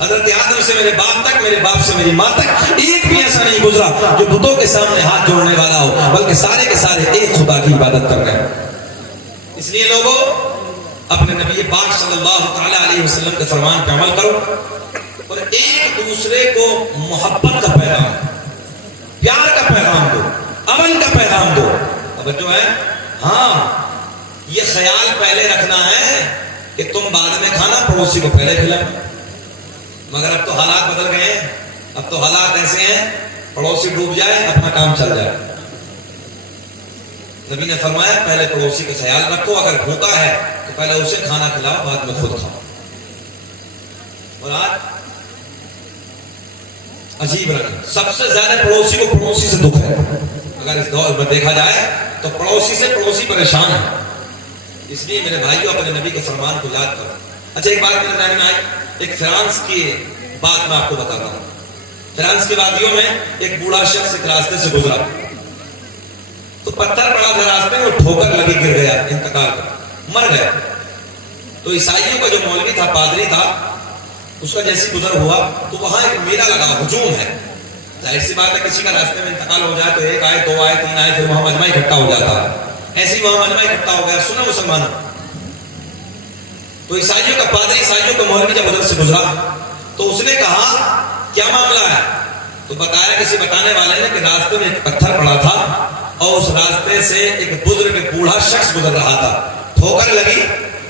हजरत आदम से मेरे बाप तक, मेरे बाप से मेरी माँ तक एक भी ऐसा नहीं गुजरा जो बुतों के सामने हाथ जोड़ने वाला हो, बल्कि सारे के सारे एक खुदा की इबादत कर रहे हैं। इसलिए लोगों, अपने नबी पाक सल्लल्लाहु अलैहि वसल्लम के फरमान पे अमल करो और एक दूसरे को मोहब्बत का पैगाम, प्यार का पैगाम दो, अमन का पैगाम दो। अब जो है, हाँ, ये ख्याल पहले रखना है कि तुम बाद में खाना पड़ोसी को पहले खिलाओ। मगर अब तो हालात बदल गए हैं। अब तो हालात ऐसे हैं, पड़ोसी डूब जाए अपना काम चल जाए। नबी ने फरमाया पहले पड़ोसी का ख्याल रखो, अगर भूखा है तो पहले उसे खाना खिलाओ, बाद में खुद खाओ। और आज अजीब रंग, सबसे ज्यादा पड़ोसी को पड़ोसी से दुख है। अगर इस दौर में देखा जाए तो पड़ोसी से पड़ोसी परेशान है। इसलिए मेरे भाइयों, अपने नबी के फरमान को याद करो। अच्छा, एक बात मेरे ध्यान में आई, एक फ्रांस की बात मैं आपको बताता हूँ। फ्रांस की वादियों में एक बूढ़ा शख्स एक रास्ते से गुजरा, तो पत्थर पड़ा था रास्ते में, वो ठोकर लगी गिर गया, इंतकाल कर, मर गया। तो ईसाइयों का जो मौलवी था, पादरी था, उसका जैसे गुजर हुआ तो वहां एक मेला लगा, हुजूम है। जाहिर सी बात है, किसी का रास्ते में इंतकाल हो जाए तो 1 आए, 2 आए, 3 आए, फिर वहां मजमा इकट्ठा हो जाता है। ऐसे ही वहां मजमा इकट्ठा हो गया। सुना मुसलमानों, तो ईसाइयों का पादरी, ईसाइयों का मौलवी जब उधर से गुजरा तो उसने कहा क्या मामला है? तो बताया, किसी बताने वाले ने कि रास्ते में एक पत्थर पड़ा था और उस रास्ते से एक बुजुर्ग बूढ़ा शख्स गुजर रहा था, ठोकर लगी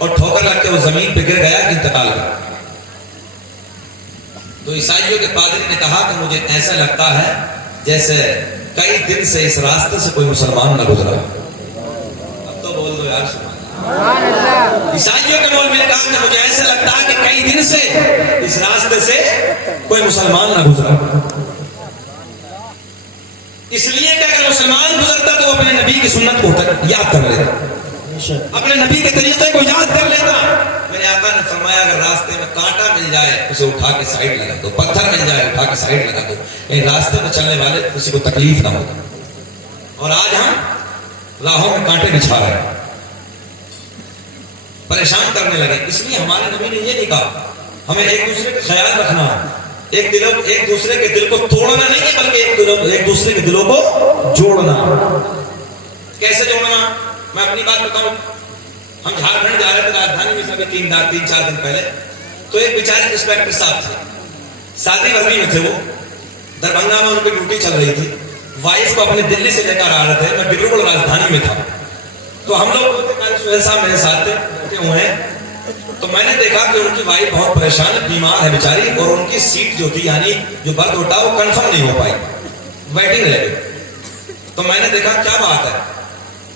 और ठोकर लग के वो जमीन पे गिर गया, इंतकाल कर। तो ईसाइयों के पादरी ने कहा कि मुझे ऐसा लगता है जैसे कई दिन से इस रास्ते से कोई मुसलमान न गुजरा। अब तो बोल दो यार, सुभान। ईसाइयों के मौलवी ने कहा कि मुझे ऐसा लगता है कि कई दिन से इस रास्ते से कोई मुसलमान न गुजरा। इसलिए कि अगर मुसलमान गुजरता तो अपने नबी की सुन्नत को याद कर लेता, अपने नबी के तरीके को याद कर लेता। मेरे आका ने फरमाया अगर रास्ते में कांटा मिल जाए उसे उठा के साइड लगा दो, पत्थर मिल जाए उठा के साइड लगा दो, कहीं रास्ते में चलने वाले किसी को तकलीफ ना हो। और आज हम राहों में कांटे बिछा रहे हैं, परेशान करने लगे। इसलिए हमारे नबी ने ये नहीं कहा हमें एक दूसरे का ख्याल रखना, एक दूसरे के दिल को तोड़ना नहीं है, बल्कि एक दूसरे के दिलों को जोड़ना। कैसे जोड़ना? मैं अपनी बात बताऊं। हम झारखंड जा रहे थे, राजधानी में सभी 3-4 दिन पहले। तो एक बेचारे इंस्पेक्टर साहब थे, शादी वर्दी में थे वो, दरभंगा में उनकी ड्यूटी चल रही थी। वाइफ को अपने दिल्ली से लेकर आ रहे थे, मैं डिब्रूगढ़ राजधानी में था। तो हम लोग सुहेल साहब मेरे साथ थे, बैठे हुए हैं। तो मैंने देखा कि उनकी वाइफ बहुत परेशान है, बीमार है बेचारी, और उनकी सीट जो थी यानी जो बर्थ होता वो कंफर्म नहीं हो पाई, वेटिंग रह गई। तो मैंने देखा क्या बात है,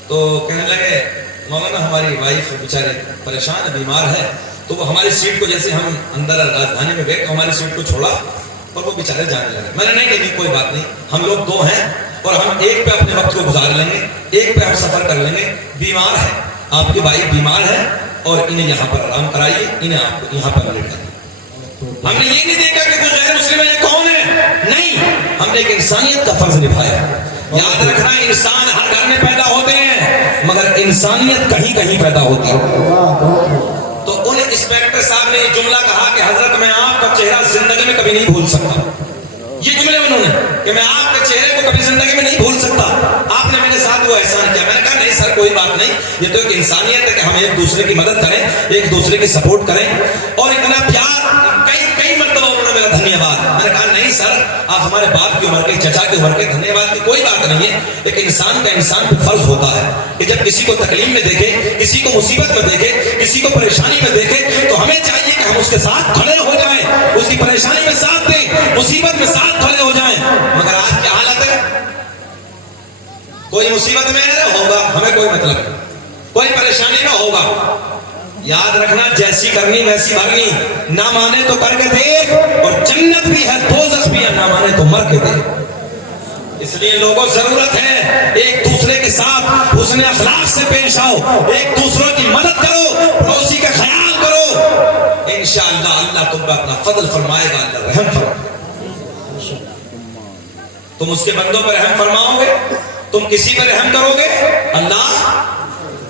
तो कहने लगे मौलाना हमारी वाइफ बेचारी परेशान है, बीमार है। तो वो हमारी सीट को जैसे हम अंदर राजधानी में गए तो हमारी सीट को छोड़ा और वो बेचारे जाने लगे। मैंने नहीं कही कोई बात नहीं, हम लोग दो हैं और हम एक पे अपने वक्त को गुजार लेंगे, एक पे हम सफर कर लेंगे। बीमार है, आपकी वाइफ बीमार है और इन्हें यहाँ पर आराम कराइए, इन्हें आपको यहाँ पर लेट करिए। हमने ये नहीं देखा कि कोई गैर मुस्लिम है या कौन है, नहीं, हमने एक इंसानियत का फर्ज निभाया। याद रखना, इंसान हर घर में पैदा होते हैं मगर इंसानियत कहीं कहीं पैदा होती है। तो उन इंस्पेक्टर साहब ने जुमला कहा कि हजरत मैं आपका चेहरा जिंदगी में कभी नहीं भूल सकता। ये जुमले उन्होंने कि मैं आपके चेहरे को कभी जिंदगी में नहीं भूल सकता, आपने मेरे साथ वो एहसान किया। मैंने कहा नहीं सर कोई बात नहीं, ये तो एक इंसानियत है कि हम एक दूसरे की मदद करें, एक दूसरे की सपोर्ट करें। और इतना प्यार, कई मरतबा उन्होंने मेरा धन्यवाद। मैंने कहा नहीं सर आप हमारे बाप की उम्र के, चचा की उम्र के, धन्यवाद की कोई बात नहीं है। एक इंसान का इंसान पे फर्ज होता है कि जब किसी को तकलीफ में देखे, किसी को मुसीबत में देखे, किसी को परेशानी में देखे तो हमें चाहिए कि हम उसके साथ खड़े हो जाएं, उसकी परेशानी में साथ दें, मुसीबत में साथ खड़े हो जाएं। मगर आज क्या हालत है, कोई मुसीबत में होगा हमें कोई मतलब नहीं, कोई परेशानी में होगा। याद रखना, जैसी करनी वैसी भरनी, ना माने तो करके देख, और जन्नत भी है दोज़ख भी है, ना माने तो मर के देख। इसलिए लोगों जरूरत है एक दूसरे के साथ हुस्न अखलाक से पेश आओ, एक दूसरे की मदद करो, पड़ोसी का ख्याल करो। इंशाअल्लाह अल्लाह तुम पर अपना फजल फरमाएगा, अल्लाह रहम फरमाएगा। तुम उसके बंदों पर रहम फरमाओगे, तुम किसी पर रहम करोगे अल्लाह,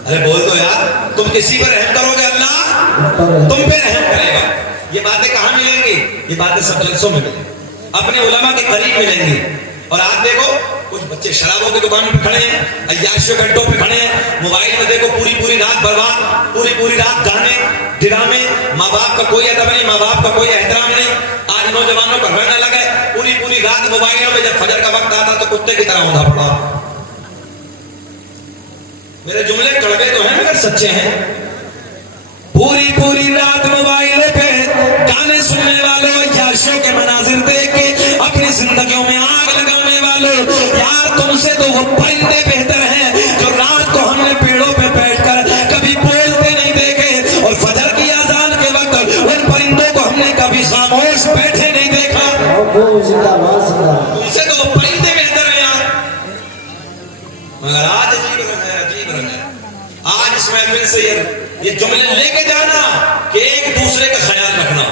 अरे बोल दो यार, तुम किसी पर रहम करोगे अल्लाह तुम पे रहम करेगा। ये बातें कहाँ मिलेंगी? ये बातें सब जलसों में मिलेंगी, अपने उलमा के करीब मिलेंगी। और आज देखो कुछ बच्चे शराबों की दुकान पे खड़े हैं, अय्याशियों घंटों पे खड़े हैं, मोबाइल में देखो पूरी रात बर्बाद, पूरी रात गाने ड्रामे, माँ बाप का कोई अदब नहीं, माँ बाप का कोई एहतराम नहीं। आज नौजवानों का रहना लगा है पूरी रात मोबाइलों में, जब फजर का वक्त आता तो कुत्ते की तरह औंधा पड़ा। मेरे जुमले कड़वे तो हैं मगर सच्चे हैं। पूरी रात मोबाइल पे गाने सुनने वालों, याशियों के मनाजिर देख के अपनी जिंदगियों में आग लगाने वालों, यार तुमसे तो वो परिंदे बेहतर हैं जो रात को हमने पेड़ों पे बैठकर कभी बोलते नहीं देखे, और फजर की अजान के वक्त उन परिंदों को हमने कभी खामोश बैठे नहीं देखा। तुमसे तो वो परिंदे बेहतर हैं यार। मगर आज अजीब रंग है। आज इस महफिल से ये जुमले लेके जाना कि एक दूसरे का ख्याल रखना,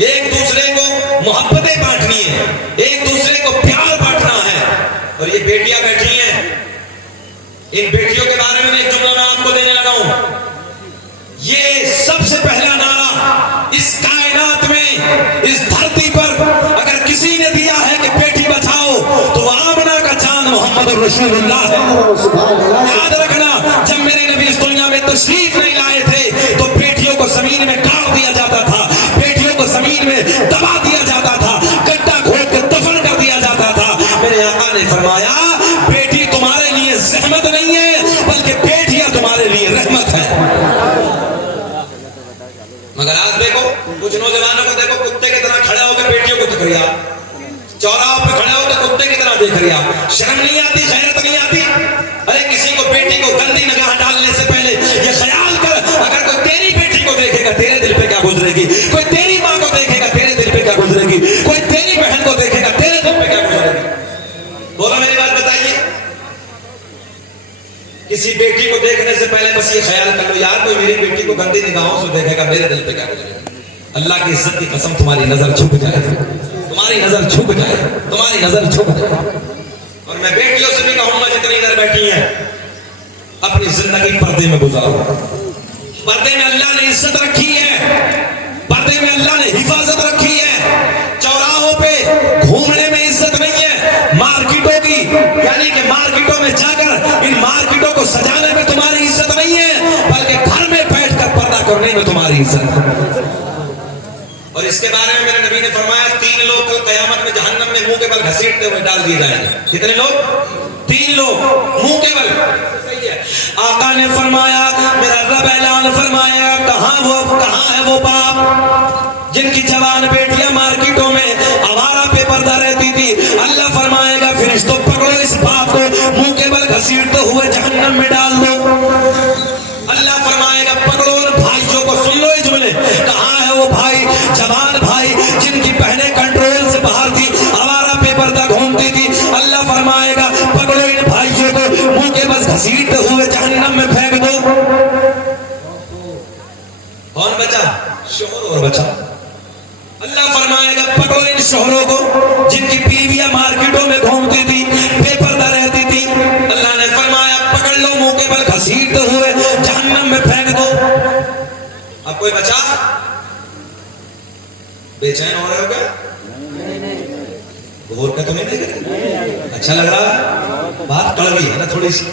एक दूसरे को मोहब्बतें बांटनी है, एक दूसरे को प्यार बांटना है। और ये बेटियां बैठी हैं, इन बेटियों के बारे में एक जुमला मैं आपको देने लगा हूं। ये सबसे पहला नारा इस कायनात में, इस धरती पर अगर किसी ने दिया है कि बेटी बचाओ तो आमना का चांद मोहम्मद रसूलुल्लाह है। याद रखना, जब मेरे नबी इस दुनिया में तशरीफ नहीं लाए थे तो बेटियों को जमीन में गाड़ दिया जाता था, बेटियों को जमीन में दबा दिया जाता था, गड्ढा खोद के दफन कर दिया जाता था। मेरे आका ने फरमाया बेटी तुम्हारे लिए जहमत नहीं है बल्कि बेटियां तुम्हारे लिए रहमत है। कुछ नौजवानों को देखो कुत्ते की तरह खड़े होकर बेटियों को तक रिया, चौराहों पे खड़े होकर कुत्ते की तरह देख रिया। शर्म नहीं आती, गैरत नहीं आती? अरे किसी को बेटी को गंदी निगाह डालने से पहले ये ख्याल कर, अगर कोई तेरी बेटी को देखेगा तेरे दिल पे क्या गुजरेगी, कोई तेरी माँ को देखेगा तेरे दिल पे क्या गुजरेगी, कोई तेरी बहन को देखेगा तेरे दिल पे क्या गुजरेगी? बोलो मेरी बात बताइए। किसी बेटी को देखने से पहले बस ये ख्याल कर लो, यार कोई मेरी बेटी को गंदी निगाहों से देखेगा मेरे दिल पे क्या गुजरेगा। अल्लाह की इज्जत की कसम तुम्हारी नजर झुक जाए, तुम्हारी नजर झुक जाए, तुम्हारी नजर झुक जाए। और मैं बेटियों से भी कहूंगा जितनी इधर बैठी हैं, अपनी जिंदगी पर्दे में गुजारो। पर्दे में अल्लाह ने इज्जत रखी है, पर्दे में अल्लाह ने हिफाजत रखी है। चौराहों पे घूमने में इज्जत नहीं है, मार्केटों की, यानी कि मार्केटों में जाकर इन मार्केटों को सजाने में तुम्हारी इज्जत नहीं है, बल्कि घर में बैठकर पर्दा करने में तुम्हारी इज्जत है। और इसके बारे में मेरे नबी ने फरमाया 3 लोग कल कयामत में जहन्नम में मुंह के बल घसीटते हुए डाल दिए जाएंगे। कितने लोग? 3 लोग मुंह के बल। सही है। आका ने फरमाया, मेरा रब ऐलान फरमाया, कहां है वो बाप जिनकी जवान बेटियां मार्केटों में आवारा पे पर्दा रहती थी। अल्लाह फरमाएगा फरिश्तों पकड़ो इस बाप को, मुंह के बल घसीटते हुए जहन्नम में डाल दो। अल्लाह फरमाएगा पकड़ो और भाइयों को, सुन लो ये जुमले, कहां है वो भाई, जवान भाई जिनकी बहनें कंट्रोल से बाहर थी, आवारा पे पर्दा घूमती थी। अल्लाह फरमाएगा पकड़ो इन भाइयों को, मुंह के बस घसीटते हुए जहन्नम में फेंक दो। कौन बचा? शोहर और बचा। अल्लाह फरमाएगा पकड़ो इन शोहरों को जिनकी बीवियां मार्केटों में घूमती थी, बेपर्दा रहती थी। अल्लाह ने फरमाया पकड़ लो, मुंह के बल घसीटते हुए जहन्नम में फेंक दो। अब कोई बचा? बेचैन हो रहे हो क्या? घोर का तो नहीं देख? अच्छा लग रहा है? बात कड़वी है ना थोड़ी सी,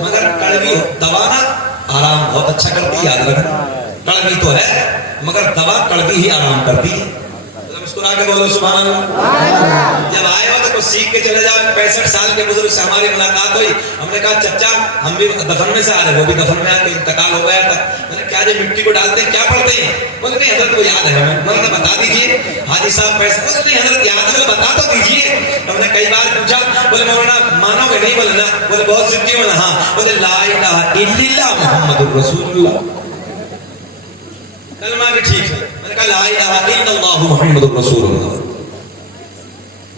मगर कड़वी दवा ना आराम बहुत अच्छा करती, याद रखना। कड़वी तो है मगर दवा कड़वी ही आराम करती है। मुस्कुरा के बोलो सुभान अल्लाह। जब आए हो तो कुछ सीख के चले जाओ। 65 साल के बुजुर्ग से हमारी मुलाकात हुई, हमने कहा चचा हम भी दफन में से आ रहे, वो भी दफन में आके इंतकाल हो गया था। मैंने क्या जो मिट्टी को डालते हैं क्या पढ़ते हैं? बोले नहीं हजरत को याद है हमें। मैंने बता दीजिए। हाजी साहब पैसे, बोले नहीं हजरत याद है, बता तो दीजिए। हमने कई बार पूछा, बोले मौलाना मानोगे नहीं? बोले ना। बोले बहुत सिद्धि में? हाँ। बोले ला इलाहा इल्लल्लाह मुहम्मदुर रसूलुल्लाह, कलमा भी ठीक है। मैंने कहा ला इलाहा इल्लल्लाह मुहम्मदुर रसूलुल्लाह।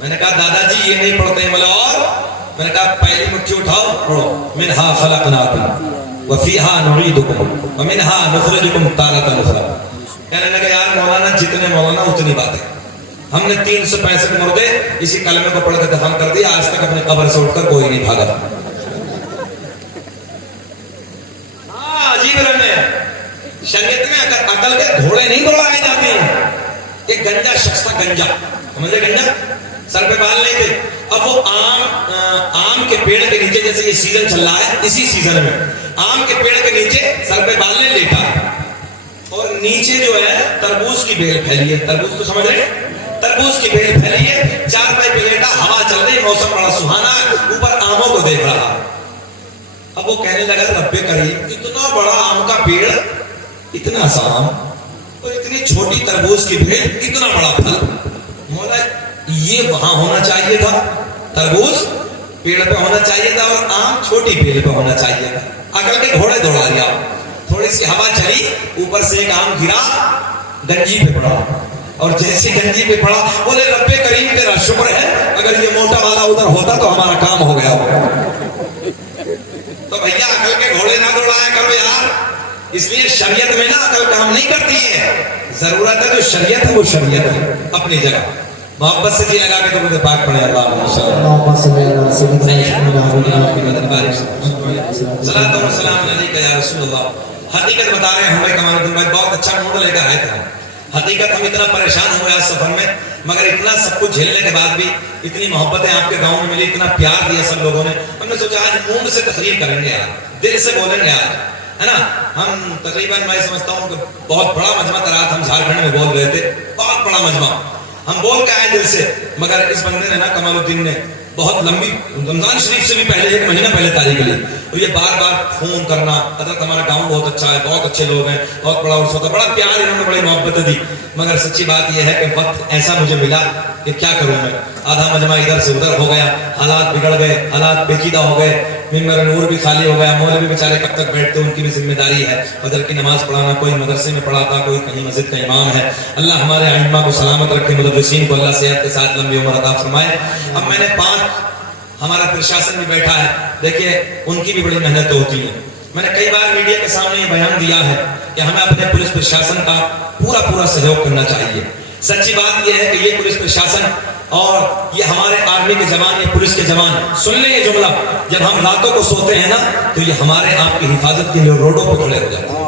मैंने कहा दादाजी ये नहीं पढ़ते हैं? बोला और? मैंने कहा पहली मुट्ठी उठाओ पढ़ो, मिनहा खलकनाकुम व फीहा नुईदुकुम व मिनहा नुखरिजुकुम तारतन उखरा। कहने लगे यार मौलाना जितने मौलाना उतनी बातें, हमने 365 मुर्दे इसी कलमे को पढ़ के दफन कर दिया, आज तक अपने कब्र से उठकर कोई नहीं भागा। हाँ अजीब रंग है। शरीयत में अकल के घोड़े नहीं दौड़ाए जाते हैं। एक गंजा शख्स था, गंजा, समझे? गंजा, सर पे बाल नहीं थे। अब वो आम के पेड़ के नीचे, जैसे ये सीजन चल रहा है, इसी सीजन में आम के पेड़ के नीचे सर पे बाल नहीं लेटा, और नीचे जो है तरबूज की बेल फैली है। तरबूज तो समझ रहे हैं? तरबूज की बेल फैली है, 4 पाई पे लेटा, हवा चल रही, मौसम बड़ा सुहाना है, ऊपर आमों को देख रहा। अब वो कहने लगा रब्बे करीम, इतना बड़ा आम का पेड़, इतना सा आम, और इतनी छोटी तरबूज की बेल, इतना बड़ा फल, मौला ये वहां होना चाहिए था, तरबूज पेड़ पे होना चाहिए था और आम छोटी बेल पे होना चाहिए था। अकल के घोड़े दौड़ा दिया। थोड़ी सी हवा चली, ऊपर से एक आम गिरा, गंजी पे पड़ा, और जैसे गंजी पे पड़ा, बोले रब्बे करीम तेरा शुक्र है, अगर ये मोटा वाला उधर होता तो हमारा काम हो गया होगा। तो भैया अकल के घोड़े ना दौड़ाया करो यार। इसलिए शरीयत में ना अकल काम नहीं करती है। जरूरत है जो शरीयत है वो शरीयत है अपनी जगह। मोहब्बत से जी लगा के तो मुझे पाक पड़े। हकीकत बता रहे हैं हमें कमाल भाई, बहुत अच्छा मूड लेकर आए थे। हकीकत हम इतना परेशान हुए आज सफर में, मगर इतना सब कुछ झेलने के बाद भी इतनी मोहब्बतें आपके गांव में मिली, इतना प्यार दिया सब लोगों ने। हमने सोचा आज मूड से तकरीर करेंगे यार, दिल से बोलेंगे आज, है ना। हम तकरीबन मैं समझता हूँ कि बहुत बड़ा मजमा था, रात हम झारखंड में बोल रहे थे, बहुत बड़ा मजमा, हम बोल के आए दिल से। मगर इस बंदे ने ना, कमालुद्दीन ने बहुत लंबी, रमजान शरीफ से भी पहले 1 महीना पहले तारीख ली। तो ये बार बार फोन करना, हजरत हमारा गांव बहुत अच्छा है, बहुत अच्छे लोग हैं, बहुत बड़ा उर्स होता है, बड़ा प्यार इन्होंने, बड़ी मोहब्बत दी। मगर सच्ची बात यह है कि वक्त ऐसा मुझे मिला कि क्या करूं मैं, आधा मजमा इधर से उधर हो गया, हालात बिगड़ गए, हालात पेचीदा हो गए, मिंबर नूर भी खाली हो गया, मौलवी बेचारे कब तक बैठते, उनकी भी जिम्मेदारी है फजर की नमाज पढ़ाना, कोई मदरसे में पढ़ाता, कोई कहीं मस्जिद का इमाम है। अल्लाह हमारे आइम्मा को सलामत रखे, मुदर्रिसीन को अल्लाह सेहत के साथ लंबी उम्र अता फरमाए। अब मैंने 5, हमारा प्रशासन भी बैठा है, देखिए उनकी भी बड़ी मेहनत होती है। मैंने कई बार मीडिया के सामने ये बयान दिया है कि हमें अपने पुलिस प्रशासन का पूरा सहयोग करना चाहिए। सच्ची बात यह है कि ये पुलिस प्रशासन और ये हमारे आर्मी के जवान, ये पुलिस के जवान, सुन ले ये जुमला, जब हम रातों को सोते हैं ना तो ये हमारे आपकी हिफाजत के लिए रोडों पर खड़े हो जाते हैं।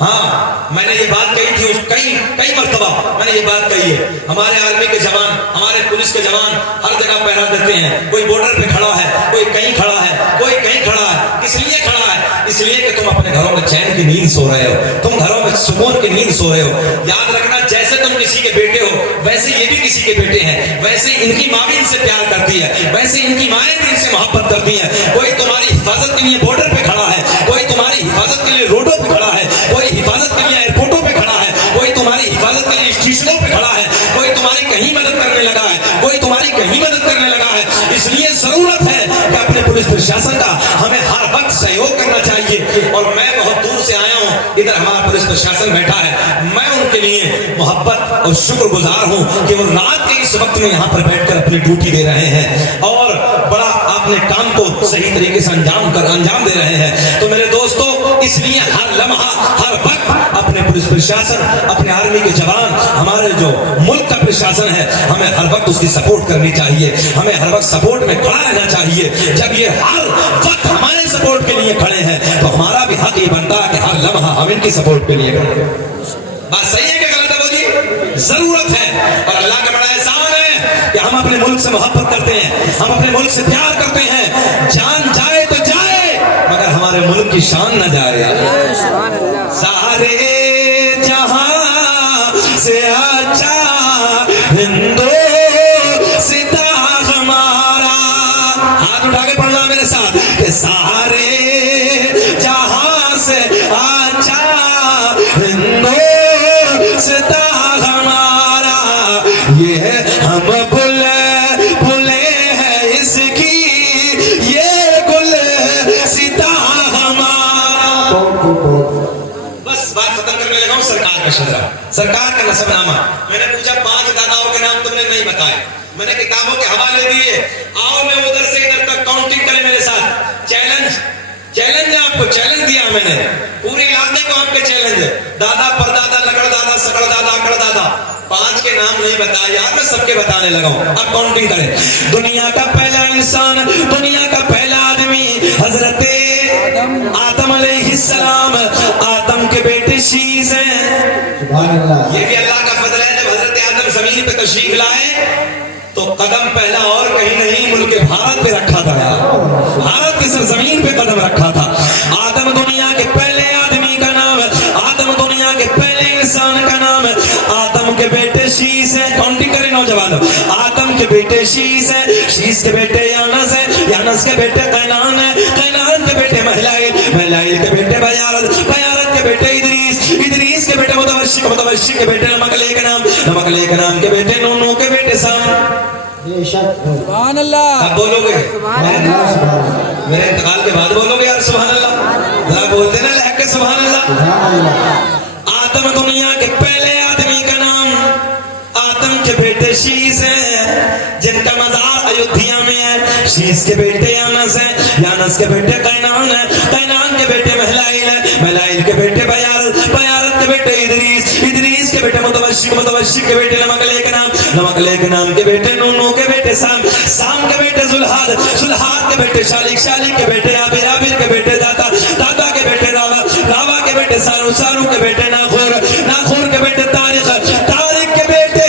हाँ, मैंने ये बात कही थी, कई मर्तबा मैंने ये बात कही है। हमारे आर्मी के जवान, हमारे पुलिस के जवान हर जगह पहरा देते हैं। कोई बॉर्डर पे खड़ा है, कोई कहीं खड़ा है, कोई कहीं खड़ा है। किस लिए खड़ा है? इसलिए कि तुम अपने घरों में चैन की नींद सो रहे हो, तुम घरों में सुकून की नींद सो रहे हो। याद रखना, जैसे तुम किसी के बेटे हो वैसे ये भी किसी के बेटे हैं, वैसे इनकी माँ भी इनसे प्यार करती है, वैसे इनकी माएँ भी इनसे मोहब्बत करती हैं। कोई तुम्हारी हिफाजत के लिए बॉर्डर पे खड़ा है, कोई तुम्हारी हिफाजत के लिए रोडों पे खड़ा है, कोई हिफाजत के लिए एयरपोर्टों पे खड़ा है, कोई तुम्हारी हिफाजत के लिए स्टेशनों पे खड़ा है, कोई तुम्हारी कहीं मदद करने लगा है, कोई तुम्हारी कहीं मदद करने लगा है। इसलिए जरूरत है कि अपने पुलिस प्रशासन का हमें हर वक्त सहयोग करना चाहिए। और मैं बहुत दूर से आया हूँ, इधर हमारा पुलिस प्रशासन बैठा है, मैं उनके लिए मोहब्बत और शुक्रगुजार हूँ कि वो रात के इस वक्त में यहाँ पर बैठकर अपनी ड्यूटी दे रहे हैं और बड़ा अपने काम को सही तरीके से अंजाम दे रहे हैं। तो मेरे दोस्तों, इसलिए हर लम्हा, हर वक्त अपने पुलिस प्रशासन, अपने आर्मी के जवान, हमारे जो मुल्क का प्रशासन है, हमें हर वक्त उसकी सपोर्ट करनी चाहिए, हमें हर वक्त सपोर्ट में खड़ा रहना चाहिए। जब ये हर वक्त हमारे सपोर्ट के लिए खड़े हैं तो हमारा भी हक ये बनता है कि हर लम्हा हम इनकी सपोर्ट के लिए खड़े। बात सही है कि गलत है बोलिए? जरूरत है। और अल्लाह का बड़ा एहसान है कि हम अपने मुल्क से मोहब्बत करते हैं, हम अपने मुल्क से प्यार करते हैं। जान जाए तो जाए, मगर हमारे मुल्क की शान न जाए। सारे जहां से अच्छा हिंदुस्तान हमारा। हाथ उठा के पढ़ना मेरे साथ कि सारे जहां से अच्छा हिंदुस्तान हमारा। ये हम भूले हैं इसकी, ये गुल सीता हमारा। बस बात खत्म करने लगा हूं। सरकार का शजरा, सरकार का नसबनामा। मैंने पूछा 5 दादाओं के नाम तुमने नहीं बताए, मैंने किताबों के हवाले दिए। आओ मैं उधर से इधर तक काउंटिंग करें मेरे साथ। चैलेंज है आपको, चैलेंज दिया मैंने, पूरे इलाके को आपके चैलेंज है। दादा, परदादा, लगड़ दादा, सकड़ दादा, अकड़ दादा, 5 के नाम नहीं बताया यार, मैं सबके बताने लगा हूं। अब काउंटिंग करें। दुनिया का पहला इंसान, दुनिया का पहला आदमी हजरत आदम अलैहिस्सलाम, आदम के बेटे शीश हैं। ये भी अल्लाह का फजल है। जब हजरत आदम जमीन पे तशरीफ लाए तो कदम पहला और कहीं नहीं, मुल्क भारत पे रखा था यार, भारत की सरजमीन पे कदम रखा था। आदम दुनिया के पहले आदमी का नाम, आदम दुनिया के पहले इंसान का नाम, आदम के बेटे शीश है। काउंटिंग करें नौजवानों। आदम के बेटे शीश है, शीश के बेटे यानस है, यानस के बेटे कैनान है, कैनान के बेटे महलाइल, महलाइल के बेटे बयारत, बयारत के बेटे इदरीस, इदरीस के बेटे मुतवश्शिक, मुतवश्शिक के बेटे नमकले के नाम, नमकले के नाम के बेटे नूनू के बेटे साम। सुभान अल्लाह। अब बोलोगे मेरे इंतकाल के बाद बोलोगे यार सुभान अल्लाह? जरा बोलते ना लहक के सुभान अल्लाह। आदम दुनिया के पहले आदमी का नाम, आदम के बेटे शीश है, जिनका मजार अयोध्या में है। शीश के बेटे यानस है, यानस के बेटे कैनान है, कैनान के बेटे महलाइल है, महलाइल के बेटे बयारत, बयारत के बेटे इदरीस, इदरीस के बेटे मुतवश्शिक, मुतवश्शिक के बेटे नमकले के नाम, नमकले के नाम के बेटे नूनू के बेटे साम, साम के बेटे जुल्हाद, जुल्हाद के बेटे शालिक, शालिक के बेटे आबिर, आबिर के बेटे दाता, दाता के बेटे रावा, रावा के बेटे सारू, सारू के बेटे नाखूर, नाखूर के बेटे तारिक, तारिक के बेटे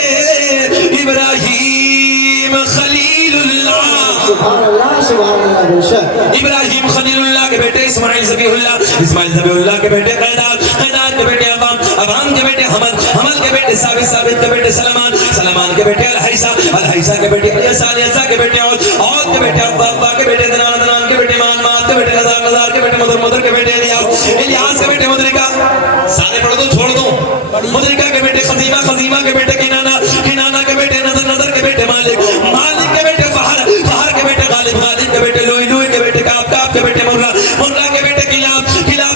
इब्राहिम खलीलुल्लाह, सुभान अल्लाह, सुभान अल्लाह। बेशक इब्राहिम खलीलुल्लाह के बेटे इस्माइल ज़बीहुल्लाह, इस्माइल ज़बीहुल्लाह के बेटे कैदार, कैदार के बेटे अवाम, अवाम के बेटे हमल, हमल के बेटे साबित के बेटे सलमान के बेटे अल-हैसा के बेटे यसा के बेटे और के बेटे अब्बा के बेटे दनान के बेटे मान के बेटे नजार के बेटे मदर के बेटे इलियास के बेटे मुद्रिका, सारे पढ़ दो छोड़ दो। मुद्रिका के बेटे खजीमा के बेटे किनाना के बेटे नजर के बेटे मालिक के बेटे फहर के बेटे गालिब के बेटे लुई के बेटे काब के बेटे मुर्रा के बेटे किलाब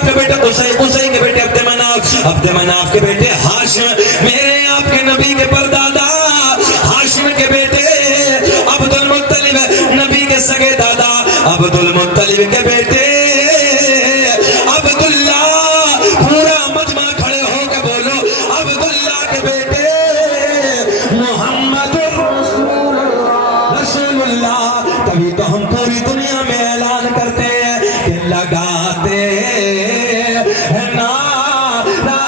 के बेटे कुसै के बेटे अब्द मनाफ के बेटे हाशिम, मेरे आपके नबी के परदादा हाशिम के बेटे अब्दुल मुत्तलिब, नबी के सगे दादा अब्दुल मुत्तलिब के बेटे अब्दुल्ला। पूरा मजमा खड़े होकर बोलो अब्दुल्ला के बेटे मोहम्मद रसूलुल्लाह। तभी तो हम पूरी दुनिया में ऐलान करते हैं कि लगाते हैं नारा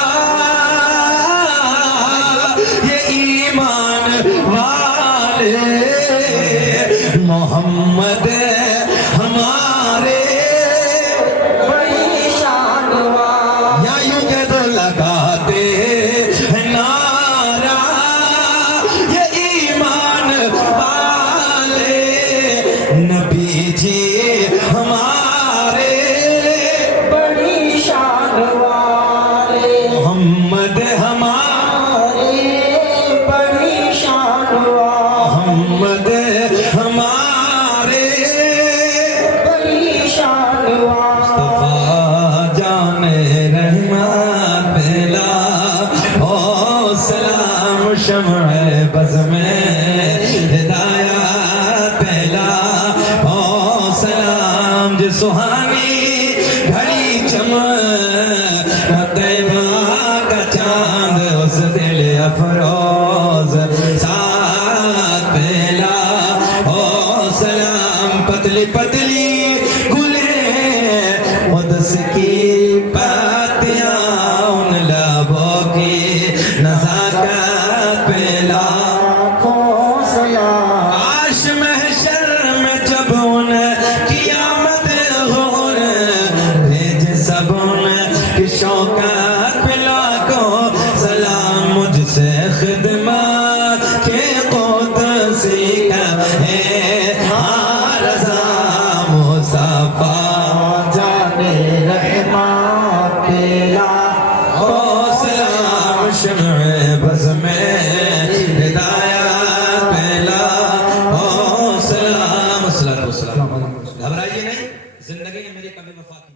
ये ईमान वाले मोहम्मद हमारे बड़ी शान वाले, या यूं कह दो लगाते हैं नारा ये ईमान वाले नबी जी हमारे बड़ी शान वाले, मोहम्मद हमारे बड़ी शान वाले, मोहम्मद हमारे बड़ी शान वाले। मुस्तफा जाने रहमान बेला ओ सलाम शम्अ बज़ में हिदायत पहला ओ सलाम जो सुहानी घड़ी तैबा का चांद उस दिल अफरोज साथ पहला ओ सलाम पतली गुले मुदस की पातियां उन लबों की नज़ाकत पहला आश महशर में जब उन कियामत होर भेज सब उन की शौकत पिला को सलाम मुझसे खिदमत के क़ुदसी का है रज़ा मुस्तफा जाने रहमत पेला ओ सलाम शम्अ बज़ में हिदायत पहला ओ सलाम। घबराइए नहीं, जिंदगी ने मेरी कभी वफा की।